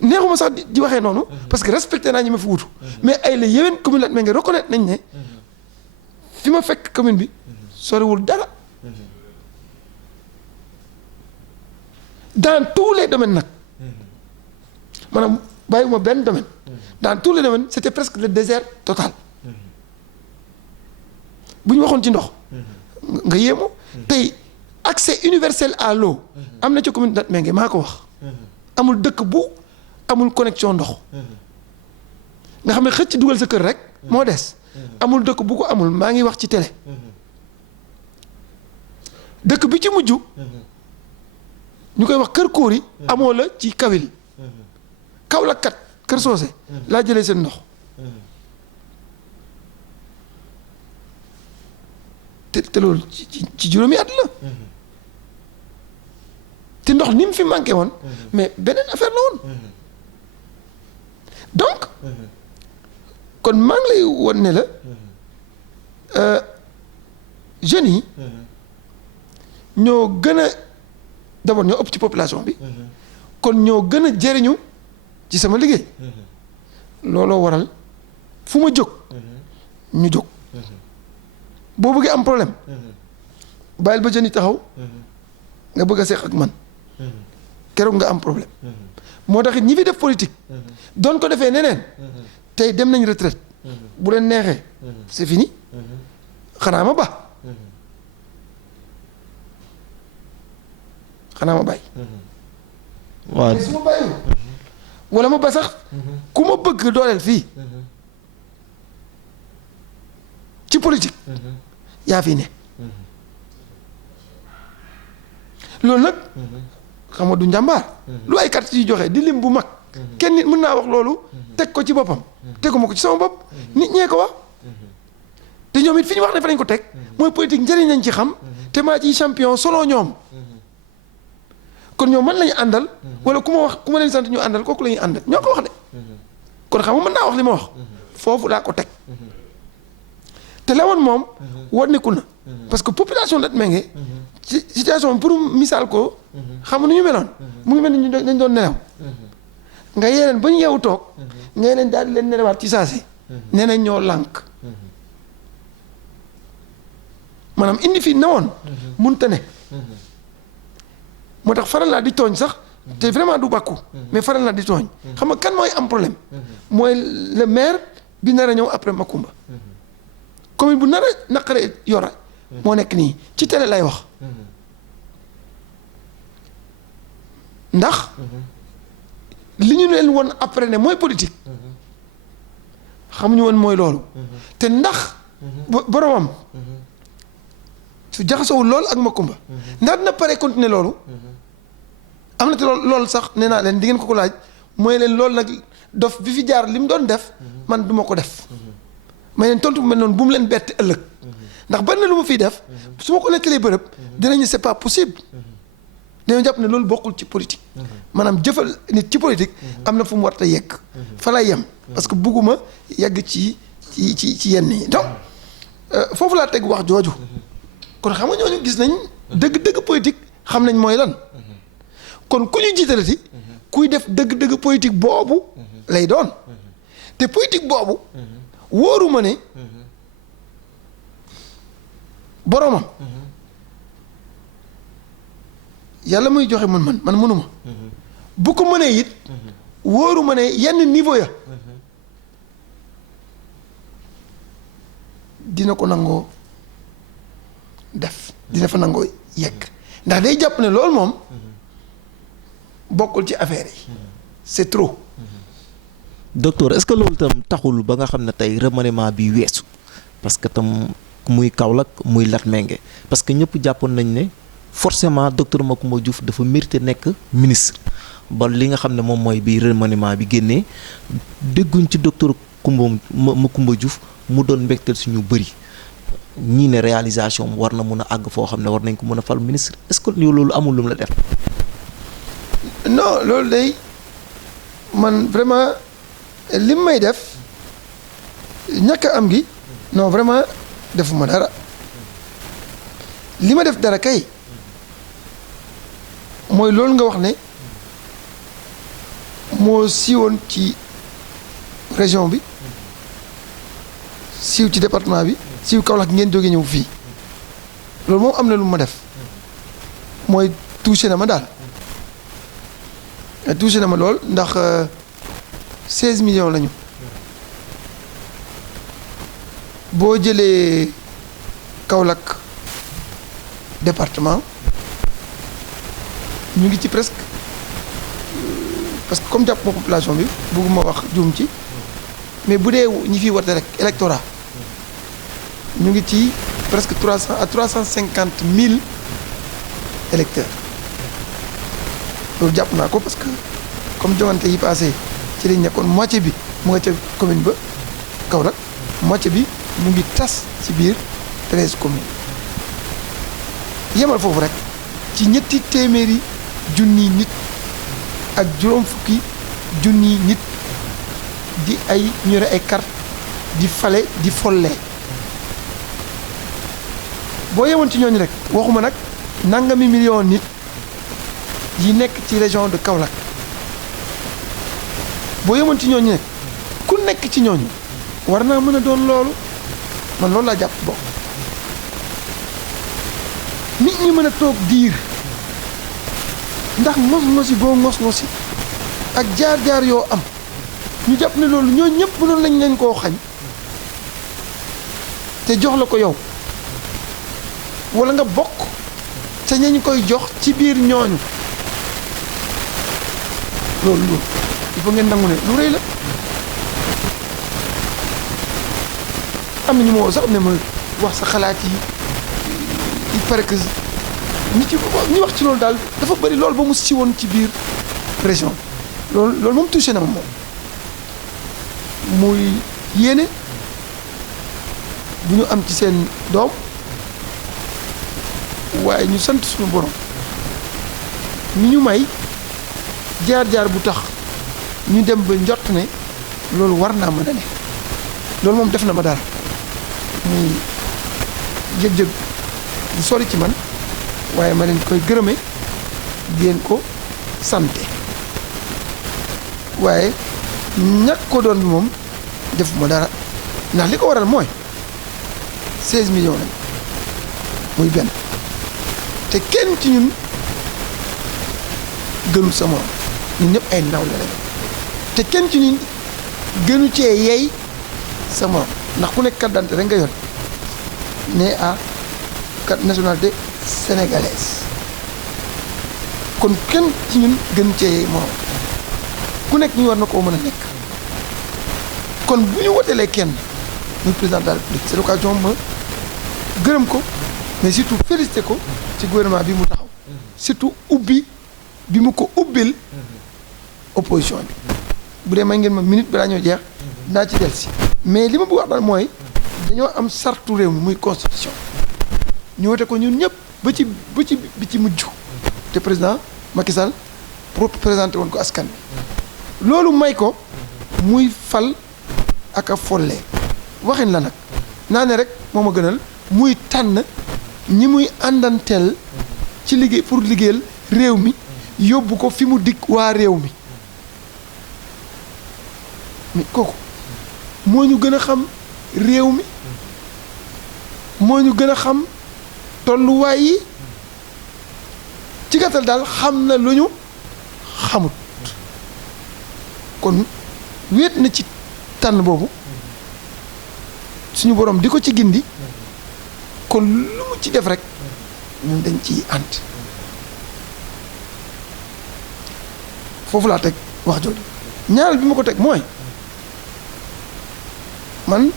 neexuma sax di waxee noonu parce que respecté naa ñi ma fi wutu mais ay la yéwén commune la mais nga reconnaître nañ ne fi ma fekk commune bi soriwul dara dans tous les domaines nag maanaam bàyyiwuma benn domaine dans tous les domaines c'était presque le désert total bu ñu waxoon ci ndox nga yéemu tey accès universel à l'eau am na ci commune Latmingué maa ko wax amul dëkk bu amul connexion ndox nga xam ne xëcc dugal sa kër rek moo des amul dëkk bu ko amul maa ngi wax ci télé dëkk bi ci mujj ñu koy wax kër Kóori amoo la ci Kawil Kaolack kat kër Soose laa jëlee seen ndox te loolu ci juróomi at la te ndox ni mu fi manqué woon mais beneen affaire la woon donc kon maa ngi lay won ne la jeunes yi ñoo gën a d'abord ñoo ëpp ci population bi kon ñoo gën a jëriñu ci sama liggéey looloo waral fu ma jóg ñu jóg boo bëggee am problème bàyyil ba jeunes yi taxaw nga bëgg a seq ak man keroog nga am problème moo tax it ñi fi def politique doon ko defee neneen tey dem nañ retraite bu leen neexee c'est fini xanaa ma ba xanaa ma bàyyi waaw su ma bàyyi wala ma ba sax ku ma bëgg dooleel fii ci politique yaa fi ne loolu nag xam nga du njàmbaar lu ay carte yi joxe di lim bu mag kenn nit mën naa wax loolu teg ko ci boppam teguma ko ci sama bopp nit ñee ko wax te ñoom it fi ñu wax ne fa lañ ko teg mooy politique njëriñ lañ ci xam te maa ci champion solo ñoom kon ñoom man lañu àndal wala ku ma wax ku ma leen sant ñu àndal kooku la ñuy àndal ñoo ko wax de kon xam nga mën naa wax li ma wax foofu laa ko teg te lewoon moom wonniku na parce que population Latmingué ci situation pour misaal ko xam nu ñu meloon mu ngi mel ni dañ doon nelaw nga yee leen ba ñu yeewu toog ngay leen daal di leen nelawaat ci saa si nee nañ ñoo lànk maanaam indi fi newoon munta ne moo tax faral naa di tooñ sax te vraiment du bàkku mais faral naa di tooñ xam nga kan mooy am problème mooy le maire bi nar a ñëw après Macoumba commune bu nar a naqare yora moo nekk nii ci télé lay wax ndax li ñu leen woon après ne mooy politique xamuñu woon mooy loolu te ndax boromam su jaxasowul lool ak Macoumba ndax dina pare continuer loolu am na te loolu sax nee naa leen di ngeen ko laaj mooy leen loolu nag dof bi fi jaar li mu doon def man duma ko def may leen tontu bu mel noonu bu mu leen bett ëllëg ndax bari na lu ma fiy def su ma ko nettalee bërëb dinañu c'est pas possible dañoo jàpp ne loolu bokkul ci politique maanaam jëfal nit ci politique am na fu mu war a yegg fa lay yem parce que bugguma yegg ci yenn yi donc foofu laa teg wax jooju kon xam nga ñooñu gis nañ dëgg-dëgg politique xam nañ mooy lan kon ku ñu jiitalati kuy def dëgg-dëgg politique boobu lay doon te politique boobu wóoruma ne boromam yàlla muy joxe man mënuma bu ko mënee it wóoruma ne yenn niveau ya dina ko nangoo def dina fa nangoo yegg ndax day jàpp ne loolu moom bokkul ci affaire yi c'est trop. docteur est-ce que loolu tam taxul ba nga xam ne tey remaniement bi weesu parce que tam muy Kaolack muy Latmingué parce que ñëpp jàppoon nañ ne forcément docteur Macoumba Diouf dafa mérité nekk ministre ba li nga xam ne moom mooy bi remaniement bi génnee dégguñ ci docteur Macoumba Diouf mu doon mbégteel suñu bëri ñii ne réalisation war na mun a àgg foo xam ne war nañ ko mën a fal ministre est-ce que loolu amul lu mu la def. non loolu day man vraiment lim may def ñàkk am gi non vraiment defuma dara li ma def dara kay mooy loolu nga wax ne moo siiwoon ci région bi siiw ci département bi siiw Kaolack ngeen jóge ñëw fii loolu moom am na lu ma def mooy touché na ma daal touché na ma lool ndax 16 millions lañu boo jëlee Kaolack département ñu ngi ci presque parce que comme jàpp ma population bi bëgguma wax juum ci mais bu dee ñi fi wate rek électorat ñu ngi ci presque 300 à 350 000 électeurs loolu jàpp naa ko parce que comme joŋante yi passé ci lañ nekkoon moitié bi mu nga ca commune ba Kaolack moitié bi mu ngi tas ci biir 13 communes yemal foofu rek ci ñetti téeméeri junni nit ak juróom fukki junni nit di ay ñore ay carte di fale di folle boo yemoon ci ñooñu rek waxuma nag nangami million nit yi nekk ci région de Kaolack boo yemoon ci ñooñu rek ku nekk ci ñooñu war naa mën a doon loolu man loolu laa jàpp bokk nit ñi mën a toog diir ndax ngos-ngosi boo ngos-ngosi ak jaar-jaar yoo am ñu jàpp ne loolu ñoo ñëpp mënoon lañ leen koo xañ te jox la ko yow wala nga bokk ca ñañ koy jox ci biir ñooñu loolu il faut ngeen nangu ne lu rëy la am na ñu ma woo sax ne ma wax sa xalaat yi il paraît que ñi wax ci loolu daal dafa bëri loolu ba mu si woon ci biir région loolu moom touché na ma moom muy yéene bu ñu am ci seen doom waaye ñu sant suñu borom ni ñu may jaar-jaar bu tax ñu dem ba njort ne loolu war naa mën a ne loolu moom def na ma dara muy jëg-jëg bu sori ci man waaye ma leen koy gërëme di leen ko sante waaye ñàkk ko doon bi moom defuma dara ndax li ko waral mooy 16 millions lañ muy benn te kenn ci ñun gënul sa morom ñun ñëpp ay nawle lañu te kenn ci ñun gënu cee yey sa morom ndax ku nekk carte d'identité rek nga yor né à carte nationalité sénégalaise kon kenn ci ñun gënu cee yey morom ku nekk ñu war na koo mën a nekk kon bu ñu wotelee kenn muy président de la République c'est l'occasion ma gërëm ko mais surtout félicité ko ci gouvernement bi mu taxaw surtout ubbi bi mu ko ubbil opposition bi bu dee may ngeen ma minute balaa ñoo jeex dinaa ci dellusi mais li ma bëgg wax daal mooy dañoo am sartu réew mi muy constitution ñu wote ko ñun ñëpp ba ci bi ci mujj te président Macky Sall présenté woon ko askan bi loolu may ko muy fal ak a follee waxin la nag naa ne rek moo ma gënal muy tànn ñi muy àndanteel ci liggéey pour liggéeyal réew mi yóbbu ko fi mu dikk waa réew mi mais kooku moo ñu gën a xam réew mi moo ñu gën a xam tolluwaay yi ci gàttal daal xam na lu ñu xamut kon wéet na ci tànn boobu suñu borom di ko ci gindi kon lu mu ci def rek ñun dañ ciy ànd foofu laa teg wax jooju ñaareel bi ma ko teg mooy man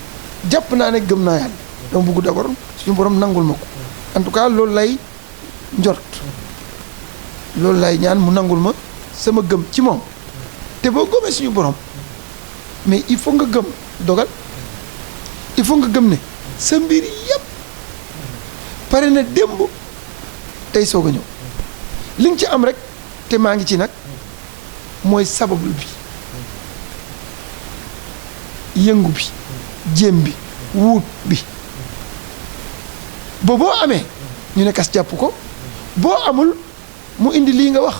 jàpp naa ne gëm naa yàlla dama bëgg d'abord suñu borom nangul ma ko en tout cas loolu lay njort loolu lay ñaan mu nangul ma sama gëm ci moom te boo gëmee suñu borom mais il faut nga gëm dogal il faut nga gëm ne sa mbir yépp pare na démb tey soog a ñëw li nga ci am rek te maa ngi ci nag mooy sabablu bi yëngu bi jéem bi wuut bi ba boo amee ñu ne kas jàpp ko boo amul mu indi lii nga wax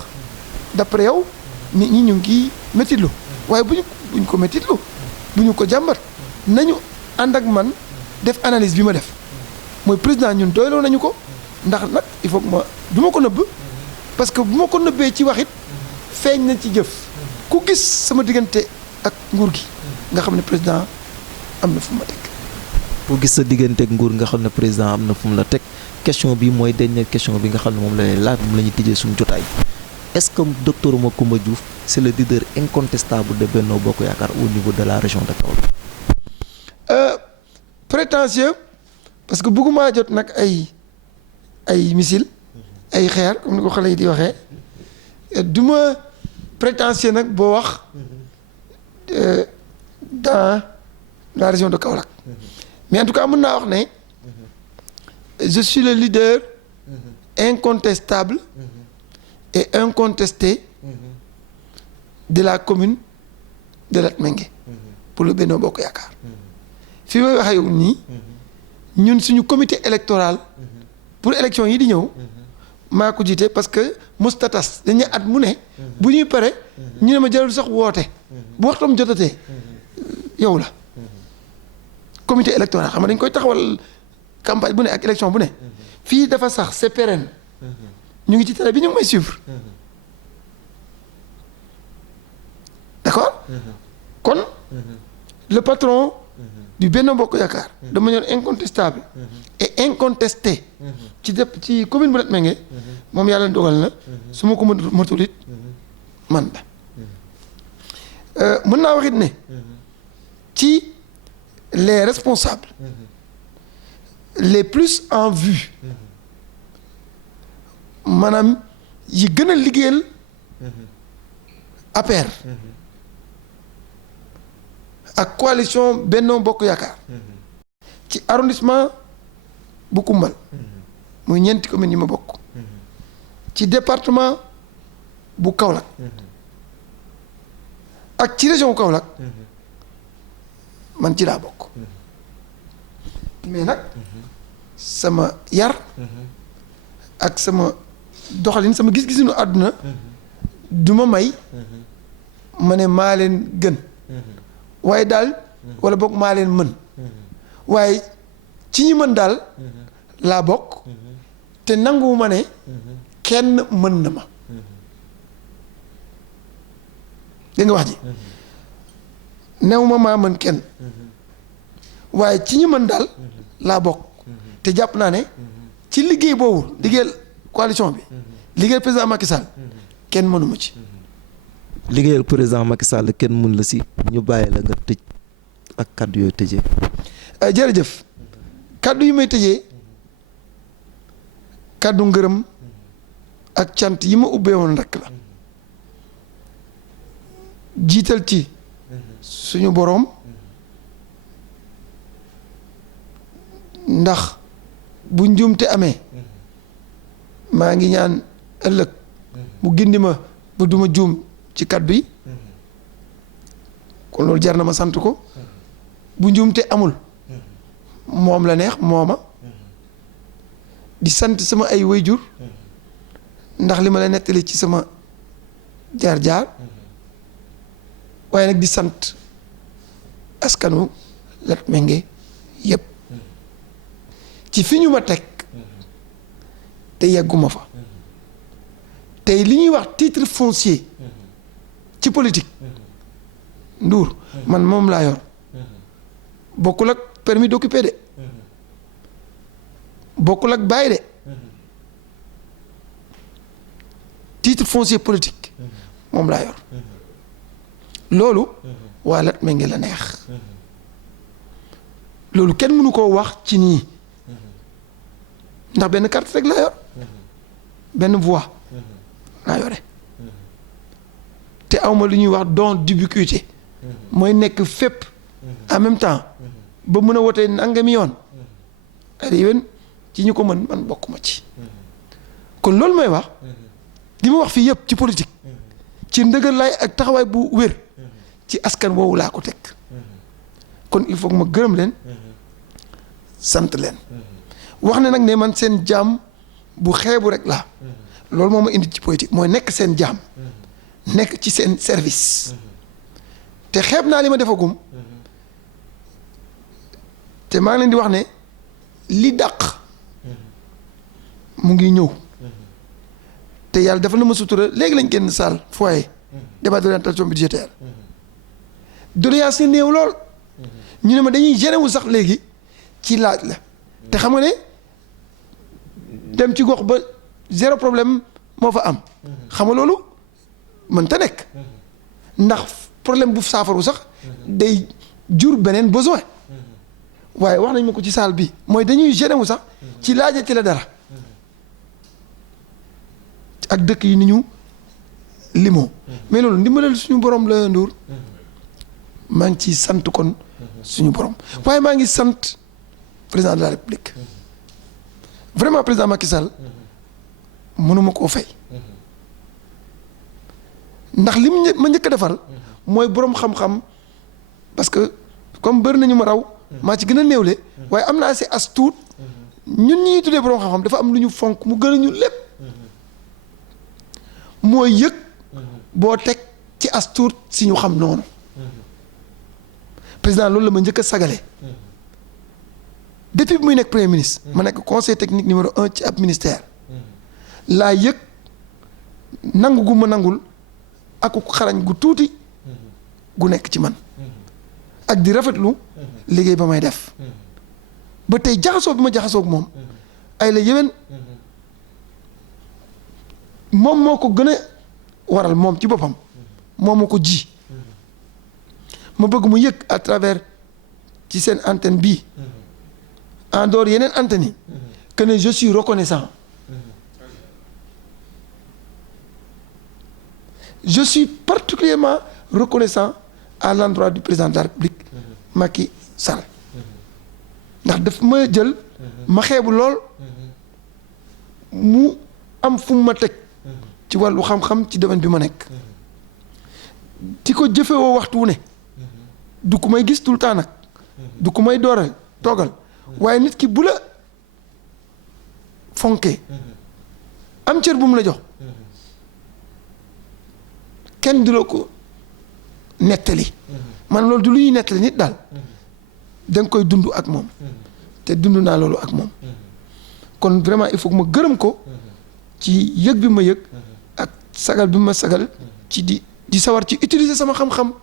d'après yow nit ñi ñu ngi métitlu waaye buñ ko métitlu bu ñu ko jàmbat nañu ànd ak man def analyse bi ma def mooy président ñun doyloo nañu ko ndax nag il faut que ma du ma ko nëbb parce que bu ma ko nëbbee ci waxit feeñ na ci jëf ku gis sama diggante ak nguur gi nga xam ne président am na fu mu ma teg. ku gis sa diggante ak nguur nga xam ne président am na fu mu la teg question bi mooy dernière question bi nga xam ne moom la lay laaj moom la ñuy tijjee suñu jotaay est-ce que docteur Macoumba Diouf c'est le leader incontestable de Benno Bokk Yaakaar au niveau de la région de Kaolack. Prétentieux parce que bëgguma jot nag ay missile ay xeer comme ni ko xale yi di waxee du ma prétentieux nag boo wax dans la région de Kaolack mais en tout cas mën naa wax ne je suis le leader incontestable et incontesté de la commune de Latmingué pour le Benno Bokk Yaakaar fi may waxee yow nii ñun suñu comité électoral pour élection yi di ñëw maa ko jiite parce que mustatas dañuy at mu ne bu ñuy pare ñu ne ma jarul sax woote bu waxtam jotatee yow la comité électoral xam nga dañ koy taxawal campagne bu ne ak élection bu ne fii dafa sax c'est pérenne ñu ngi ci télé bi ñu ngi may suivre d'accord kon le patron du Benno Bokk Yaakaar de manière incontestable et incontestée ci commune bu Latmingué moom yàlla dogal na su ma ko matul it man la mën naa wax it ne ci les responsables les plus en vue maanaam yi gën a liggéeyal APR ak coalition Benno Bokk Yaakaar ci arrondissement bu Koumbal muy ñeenti communes yi ma bokk ci département bu Kaolack ak ci région bu Kaolack man ci laa bokk mais nag sama yar ak sama doxalin sama gis-gisinu àdduna du ma may ma ne maa leen gën waaye daal wala boog maa leen mën waaye ci ñi mën daal laa bokk te nanguwuma ne kenn mën na ma dégg nga wax ji new ma maa mën kenn waaye ci ñi mën daal laa bokk te jàpp naa ne ci liggéey boobu liggéeyal coalition bi liggéeyal président Macky Sall kenn mënuma ci liggéeyal président Macky Sall kenn mun la si ñu bàyyi la nga tëj ak kàddu yooyu tëjee. jërëjëf kàddu yi may tëjee kàddu ngërëm ak cant yi ma ubbee woon rek la jiital ci suñu boroom ndax bu njuumte amee maa ngi ñaan ëllëg mu gindi ma ba duma juum ci kàddu yi kon loolu jar na ma sant ko bu njuumte amul moom la neex mooma di sant sama ay wayjur ndax li ma la nettali ci sama jaar-jaar waaye nag di sant askanu Latmingué yépp ci fi ñu ma teg te yegguma fa tey li ñuy wax titre foncier ci politique Ndour man moom laa yor bokkul ak permis d'occuper de bokkul ak bàyyi de titre foncier politique moom laa yor loolu waa Latmingué la neex loolu kenn mënu koo wax ci nii ndax benn carte rek laa yor benn voix laa yore te awma lu ñuy wax don d'ubiquité mooy nekk fépp en même temps ba mën a wotee nangami yoon ay yéen ci ñu ko mën man bokkuma ci kon loolu may wax li ma wax fii yëpp ci politique ci ndëgër laay ak taxawaay bu wér ci askan woowu laa ko teg kon il faut que ma gërëm leen sant leen wax ne nag ne man seen jaam bu xeebu rek laa loolu moo ma indi ci politique mooy nekk seen jaam nekk ci seen service te xeeb naa li ma defagum te maa ngi leen di wax ne li dàq mu ngi ñëw te yàlla dafa na ma sutura léegi lañ génn salle foyer débat d'orientation budgétaire doléance yi néew lool ñu ne ma dañuy gêné wu sax léegi ci laaj la te xam nga ne dem ci gox ba zéro problème moo fa am xam nga loolu mën ta nekk ndax problème bu saafaru sax day jur beneen besoin waaye wax nañ ma ko ci salle bi mooy dañuy gêné wu sax ci laajati la dara ak dëkk yi ni ñu limoo mais loolu ndimbalal suñu borom la Ndour maa ngi ciy sant kon suñu borom waaye maa ngi sant président de la République vraiment président Macky Sall mënuma koo fay ndax li ma njëkk a defal mooy borom xam-xam parce que comme bëri nañu ma raw maa ci gën a néewle waaye am naa si as tuut ñun ñi ñuy tuddee borom xam-xam dafa am lu ñu fonk mu gën a ñu lépp mooy yëg boo teg ci as tuut si ñu xam noonu président loolu la ma njëkk a sagale depuis bi muy nekk premier ministre ma nekk conseil technique numéro 1 ci ab ministère laa yëg nangu gu ma nangul ak ku xarañ gu tuuti gu nekk ci man ak di rafetlu liggéey ba may def ba tey jaxasoo bi ma jaxasoo ak moom ay la yéwén moom moo ko gën a waral moom ci boppam moom moo ko ji ma bëgg mu yëg à travers ci seen antenne bii en dehors yeneen antenne yi que ne je suis reconnaissant je suis particulièrement reconnaissant à l'endroit du président de la République Macky Sall ndax daf ma jël ma xeebu lool mu am fu mu ma teg ci wàllu xam-xam ci domaine bi ma nekk di ko jëfewoo waxtu wu ne du ko may gis tout le temps nag du ko may dooral toogal waaye nit ki bu la fonkee am cër bu mu la jox kenn du la ko nettali man loolu du lu ñuy nettali nit daal da nga koy dund ak moom te dund naa loolu ak moom kon vraiment il faut que ma gërëm ko ci yëg bi ma yëg ak sagal bi ma sagal ci di sawar ci utiliser sama xam-xam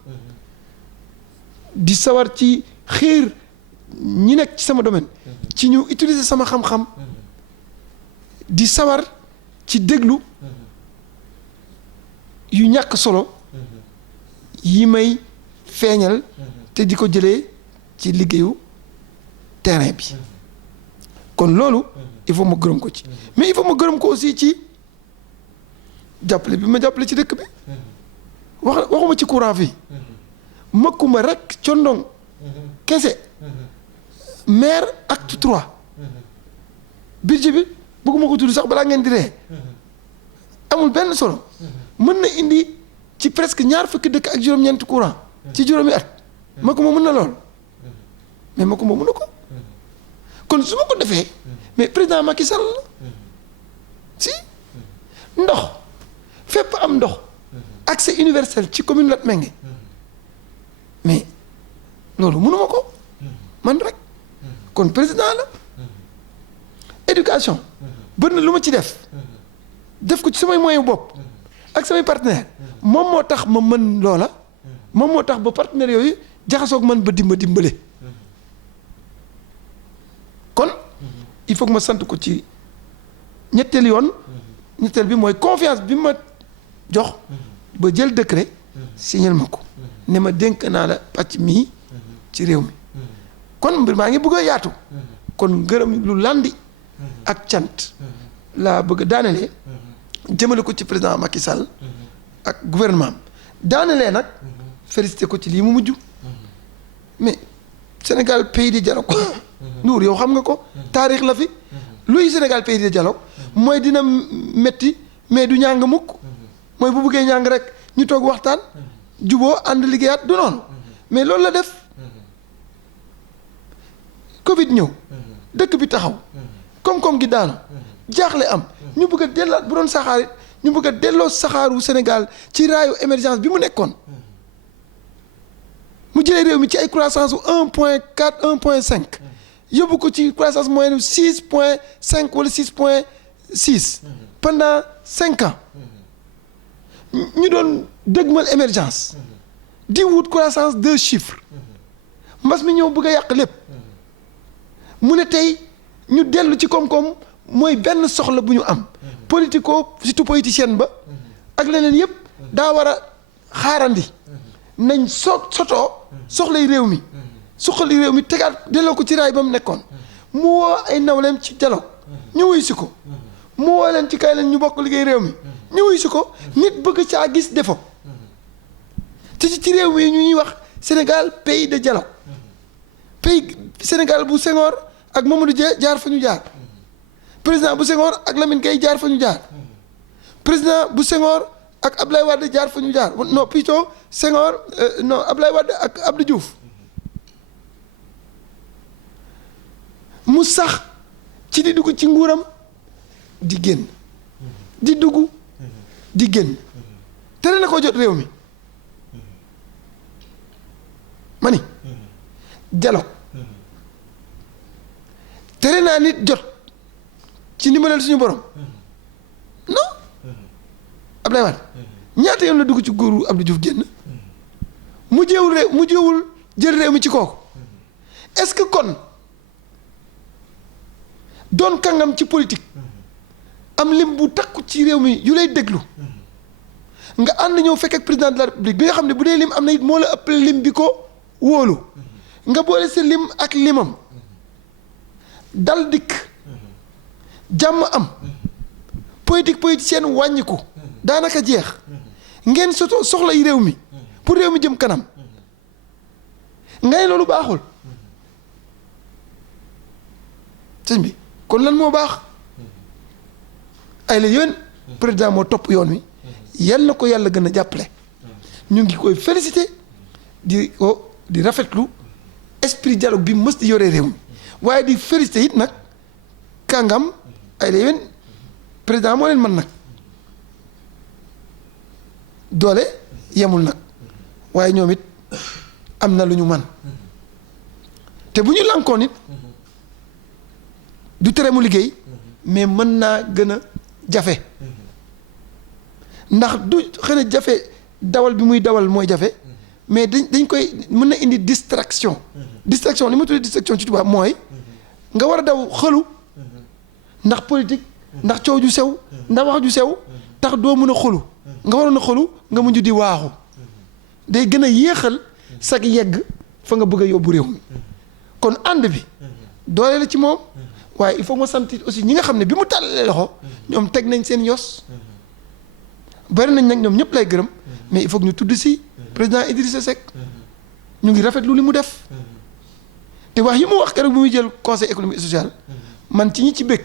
di sawar ci xiir ñi nekk ci sama domaine ci ñu utiliser sama xam-xam di sawar ci déglu yu ñàkk solo yi may feeñal te di ko jëlee ci liggéeyu terrain bi kon loolu il faut ma gërëm ko ci mais il faut ma gërëm ko aussi ci jàppale bi ma jàppale ci dëkk bi waxuma ci courant fii makkuma rek condong kese maire acte 3 budget bi bëgguma ko tudd sax balaa ngeen di ree amul benn solo mën na indi ci presque ñaar fukki dëkk ak juróom-ñeenti courant ci juróomi at makkuma mën na lool mais makkuma mën na ko kon su ma ko defee mais président Macky Sall la si ndox fépp am ndox accès universel ci commune Latmingué mais loolu mënuma ko man rek kon président la éducation bëri na lu ma ci def ko ci samay moyen bopp ak samay partenaire moom moo tax ma mën loola moom moo tax ba partenaires yooyu jaxasoog man ba dimbale kon il faut que ma sant ko ci ñetteel yoon ñetteel bi mooy confiance bi ma jox ba jël décret signal ma ko ne ma dénk naa la pàcc mii ci réew mi kon mbir maa ngi bëgg a yaatu kon ngërëm lu landi ak cant laa bëgg a daanelee jëmale ko ci président Macky Sall ak gouvernement daanelee nag félicité ko ci lii mu mujj mais Sénégal pays de dialogue Ndour yow xam nga ko taarix la fi luy Sénégal pays de dialogue mooy dina metti mais du ñàng mukk mooy bu bëggee ñàng rek ñu toog waxtaan juboo ànd liggéeyaat du noonu mais loolu la def Covid ñëw dëkk bi taxaw koom-koom gi daanu jaaxle am ñu bëgg a dellaat bu doon saxaar it ñu bëgg a delloo saxaaru Sénégal ci raayu émergence bi mu nekkoon mu jëlee réew mi ci ay croissance su 1.4 1.5 yóbbu ko ci croissance moyenne 6.5 wala 6.6 pendant 5 ans ñu doon dëgmal émergence di wut croissance 2 chiffres mbas mi ñëw bëgg a yàq lépp mu ne tey ñu dellu ci koom-koom mooy benn soxla bu ñu am politico surtout politicienne ba ak leneen yëpp daa war a xaarandi nañ sotoo soxlay réew mi suqali réew mi tegaat delloo ko ci raay ba mu nekkoon mu woo ay nawleem ci dialogue ñu wuy si ko mu woo leen ci kay leen ñu bokk liggéey réew mi ñu wuy si ko nit bëgg caa gis défaut te ci réew mi ñu ñuy wax Sénégal pays de dialogue pays Sénégal bu Senghor ak Mamadou Dia jaar fa ñu jaar président bu Senghor ak Lamine Gueye jaar fa ñu jaar président bu Senghor ak Abdoulaye Wade jaar fa ñu jaar non plutôt Senghor non Abdoulaye Wade ak Abdou Diouf mu sax ci di dugg ci nguuram di génn di dugg di génn tere na ko jot réew mi ma ni dialogue tere naa nit jot ci ndimbalal suñu borom non Abdoulaye Wade ñaata yoon la dugg ci góoru Abdou Diouf génn mu jéewul jël réew mi ci kooku est-ce que kon doon kàngam ci politique am lim bu takku ci réew mi yu lay déglu nga ànd ñëw fekk ak président de la république bi nga xam ne bu dee lim am na it moo la ëpp lim bi ko wóolu nga boole sa lim ak limam dal dikk jàmm am politique politicienne wàññiku daanaka jeex ngeen soxla yi réew mi pour réew mi jëm kanam ngay loolu baaxul sëñ bi kon lan moo baax ay la yéen président moo topp yoon wi yal na ko yàlla gën a jàppale ñu ngi koy félicité di rafetlu esprit dialogue bi mës di yore réew mi waaye di félicité it nag kàngam ay la yéen président moo leen mën nag doole yemul nag waaye ñoom it am na lu ñu man te bu ñu lànkoon it du tere mu liggéey mais mën naa gën a jafe ndax du xëy na jafe dawal bi muy dawal mooy jafe mais dañ koy mën na indi distraction distraction li ma tuddee distraction ci tubaab mooy nga war a daw xëlu ndax politique ndax coow ju sew ndax wax ju sew tax doo mën a xëlu nga waroon a xëlu nga mujj di waaxu day gën a yéexal sag yegg fa nga bëgg a yóbbu réew mi kon ànd bi doole la ci moom waaye il faut ma sant aussi ñi nga xam ne bi mu tàllalee loxo ñoom teg nañ seen yos bari nañ nag ñoom ñëpp lay gërëm mais il faut que ñu tudd si président Idrissa Seck ñu ngi rafetlu li mu def te wax yi mu wax keroog bi muy jël conseil économique et social man ci ñi ci bëgg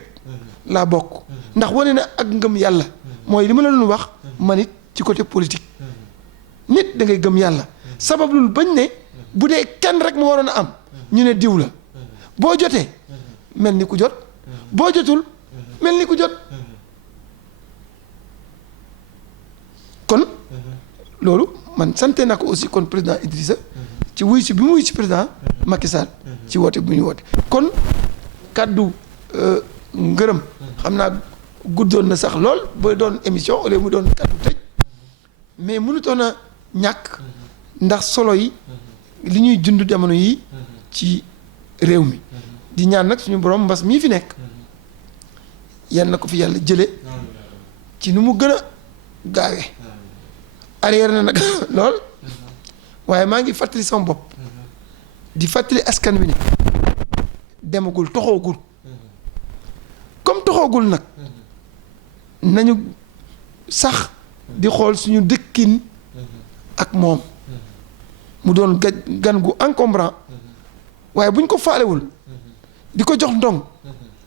laa bokk ndax wane na ak ngëm yàlla mooy li ma la doon wax man it ci côté politique nit da ngay gëm yàlla sabablul bañ ne bu dee kenn rek mu waroon a am ñu ne diw la boo jotee mel ni ku jot boo jotul mel ni ku jot kon loolu man sante naa ko aussi kon président Idrissa ci wuy si bi mu wuy si président Macky Sall ci woote bu ñu woote kon kàddu ngërëm xam naa guddoon na sax lool ba doon émission au lieu mu doon kàddu tëj mais mënutoon a ñàkk ndax solo yi li ñuy jund jamono yi ci réew mi di ñaan nag suñu borom mbas mii fi nekk yal na ko fi yàlla jële ci nu mu gën a gaawee arrière na nag lool waaye maa ngi fàttali sama bopp di fàttali askan wi ne demagul toxoogul comme toxoogul nag nañu sax di xool suñu dëkkin ak moom mu doon gan gu encombrant waaye bu ñu ko faalewul di ko jox ndong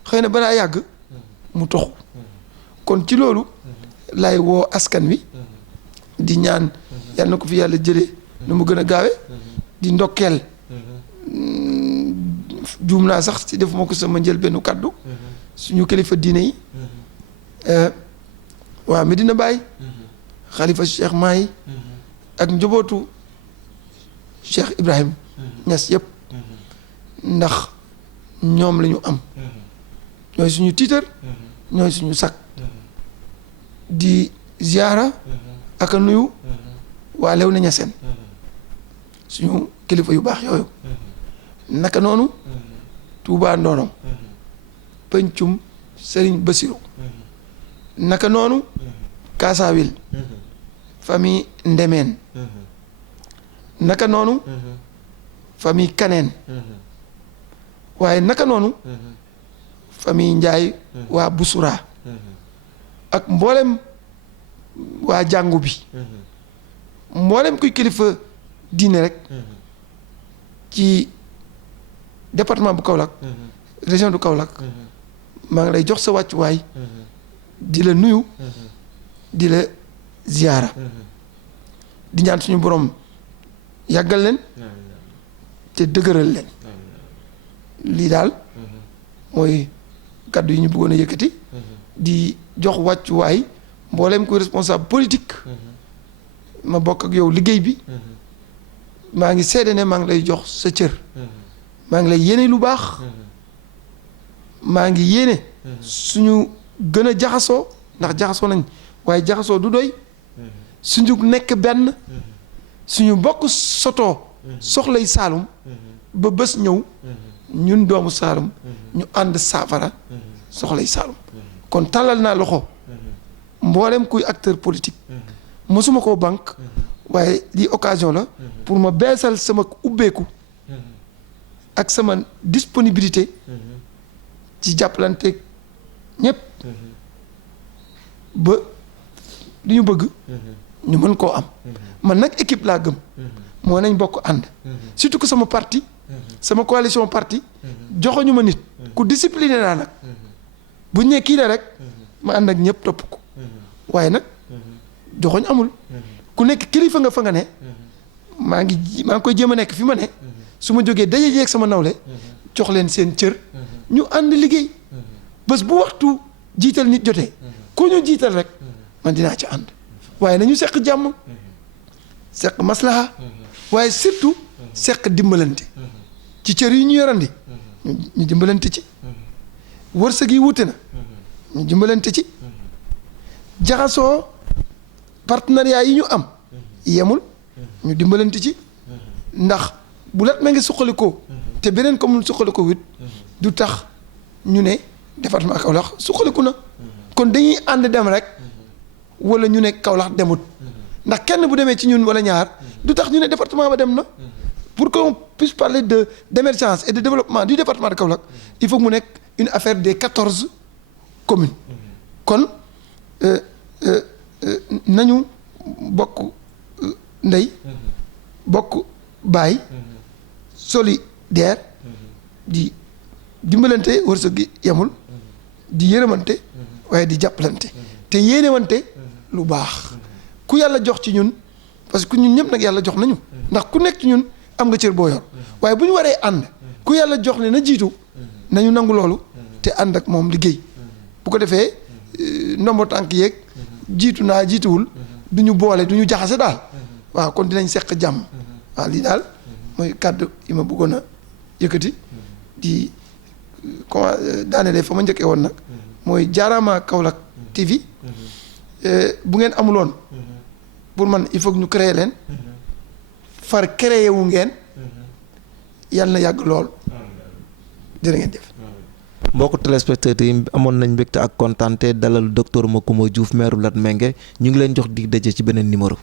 xëy na balaa yàgg mu toxu kon ci loolu lay woo askan wi di ñaan yal na ko fi yàlla jëlee nu mu gën a gaawe di ndokkeel juum naa sax ci defuma ko sama njël benn kàddu suñu kilifa diine yi waa Medina Baye xalifa Cheikh Mahi ak njobootu Cheikh Ibrahim Niass yëpp ndax ñoom la ñu am ñooy suñu tiitar ñooy suñu sakk di ziyaara ak a nuyu waa Léona Niassène suñu kilifa yu baax yooyu naka noonu Touba Ndoonom Pencum Serigne Bassirou naka noonu Kaasawil famille Ndemeen naka noonu famille Kaneen waaye naka noonu famille Njaay waa Busura ak mboolem waa jàngu bi mboolem kuy kilifa diine rek ci département bu Kaolack région du Kaolack maa ngi lay jox sa wàccuwaay di la nuyu di la ziyaara di ñaan suñu borom yàggal leen te dëgëral leen lii daal mooy kàddu yi ñu bëggoon a yëkkati di jox wàccuwaay mbooleem kuy responsable politique ma bokk ak yow liggéey bi maa ngi seede ne maa ngi lay jox sa cër maa ngi lay yéene lu baax maa ngi yéene suñu gën a jaxasoo ndax jaxasoo nañ waaye jaxasoo du doy suñu nekk benn suñu bokk sotoo soxlay Saalum ba bés ñëw ñun doomu Saalum ñu ànd saafara soxlay Saalum kon tàllal naa loxo mboolem kuy acteur politique mosuma koo banque waaye lii occasion la pour ma beesal sama ubbeeku ak sama disponibilité ci jàppalante ñépp ba li ñu bëgg ñu mën koo am man nag équipe laa gëm moo nañ bokk ànd surtout que sama parti sama coalition parti joxoñu ma nit ku discipliné naa nag bu ñee kii la rek ma ànd ak ñëpp topp ko waaye nag joxoñ amul ku nekk kilifa nga fa nga ne maa ngi koy jéem a nekk fi ma ne su ma jógee daje jeeg sama nawle jox leen seen cër ñu ànd liggéey bés bu waxtu jiital nit jotee ku ñu jiital rek man dinaa ci ànd waaye nañu seq jàmm seq maslaha waaye surtout seq dimbalante ci cër yi ñu yorandi ñu dimbalante ci wërsëg yi wute na ñu dimbalante ci jaxasoo partenariat yi ñu am yemul ñu dimbalante ci ndax bu Latmingué suqalikoo te beneen commune suqalikoo wit du tax ñu ne département Kaolack suqaliku na kon dañuy ànd dem rek wala ñu ne Kaolack demut ndax kenn bu demee ci ñun wala ñaar du tax ñu ne département ba dem na pour qu'on puisse parler d'émergence et de développement du département de Kaolack il faut mu nekk une affaire des 14 communes kon nañu bokk ndey bokk baay solidaire di dimbalante wërsëg gi yemul di yërëmante waaye di jàppalante te yéenewante lu baax ku yàlla jox ci ñun parce que ñun ñëpp nag yàlla jox nañu ndax ku nekk ci ñun am nga cër boo yor waaye bu ñu waree ànd ku yàlla jox ne na jiitu nañu nangu loolu te ànd ak moom liggéey bu ko defee ndombo tànk yeeg jiitu naa jiituwul du ñu boole du ñu jaxase daal waaw kon dinañ seq jàmm waaw lii daal mooy kàddu yi ma bëggoon a yëkkati di comment daanele fa ma njëkkee woon nag mooy jaaraama Kaolack TV bu ngeen amuloon pour man il faut que ñu créer leen far créer wu ngeen yàlla na yàgg lool jërë ngeen jëf. mbokku téléspectateurs yi amoon nañ mbégte ak kontaante dalal docteur Macoumba Diouf maire Latmingué ñu ngi leen jox dig daje ci beneen numéro.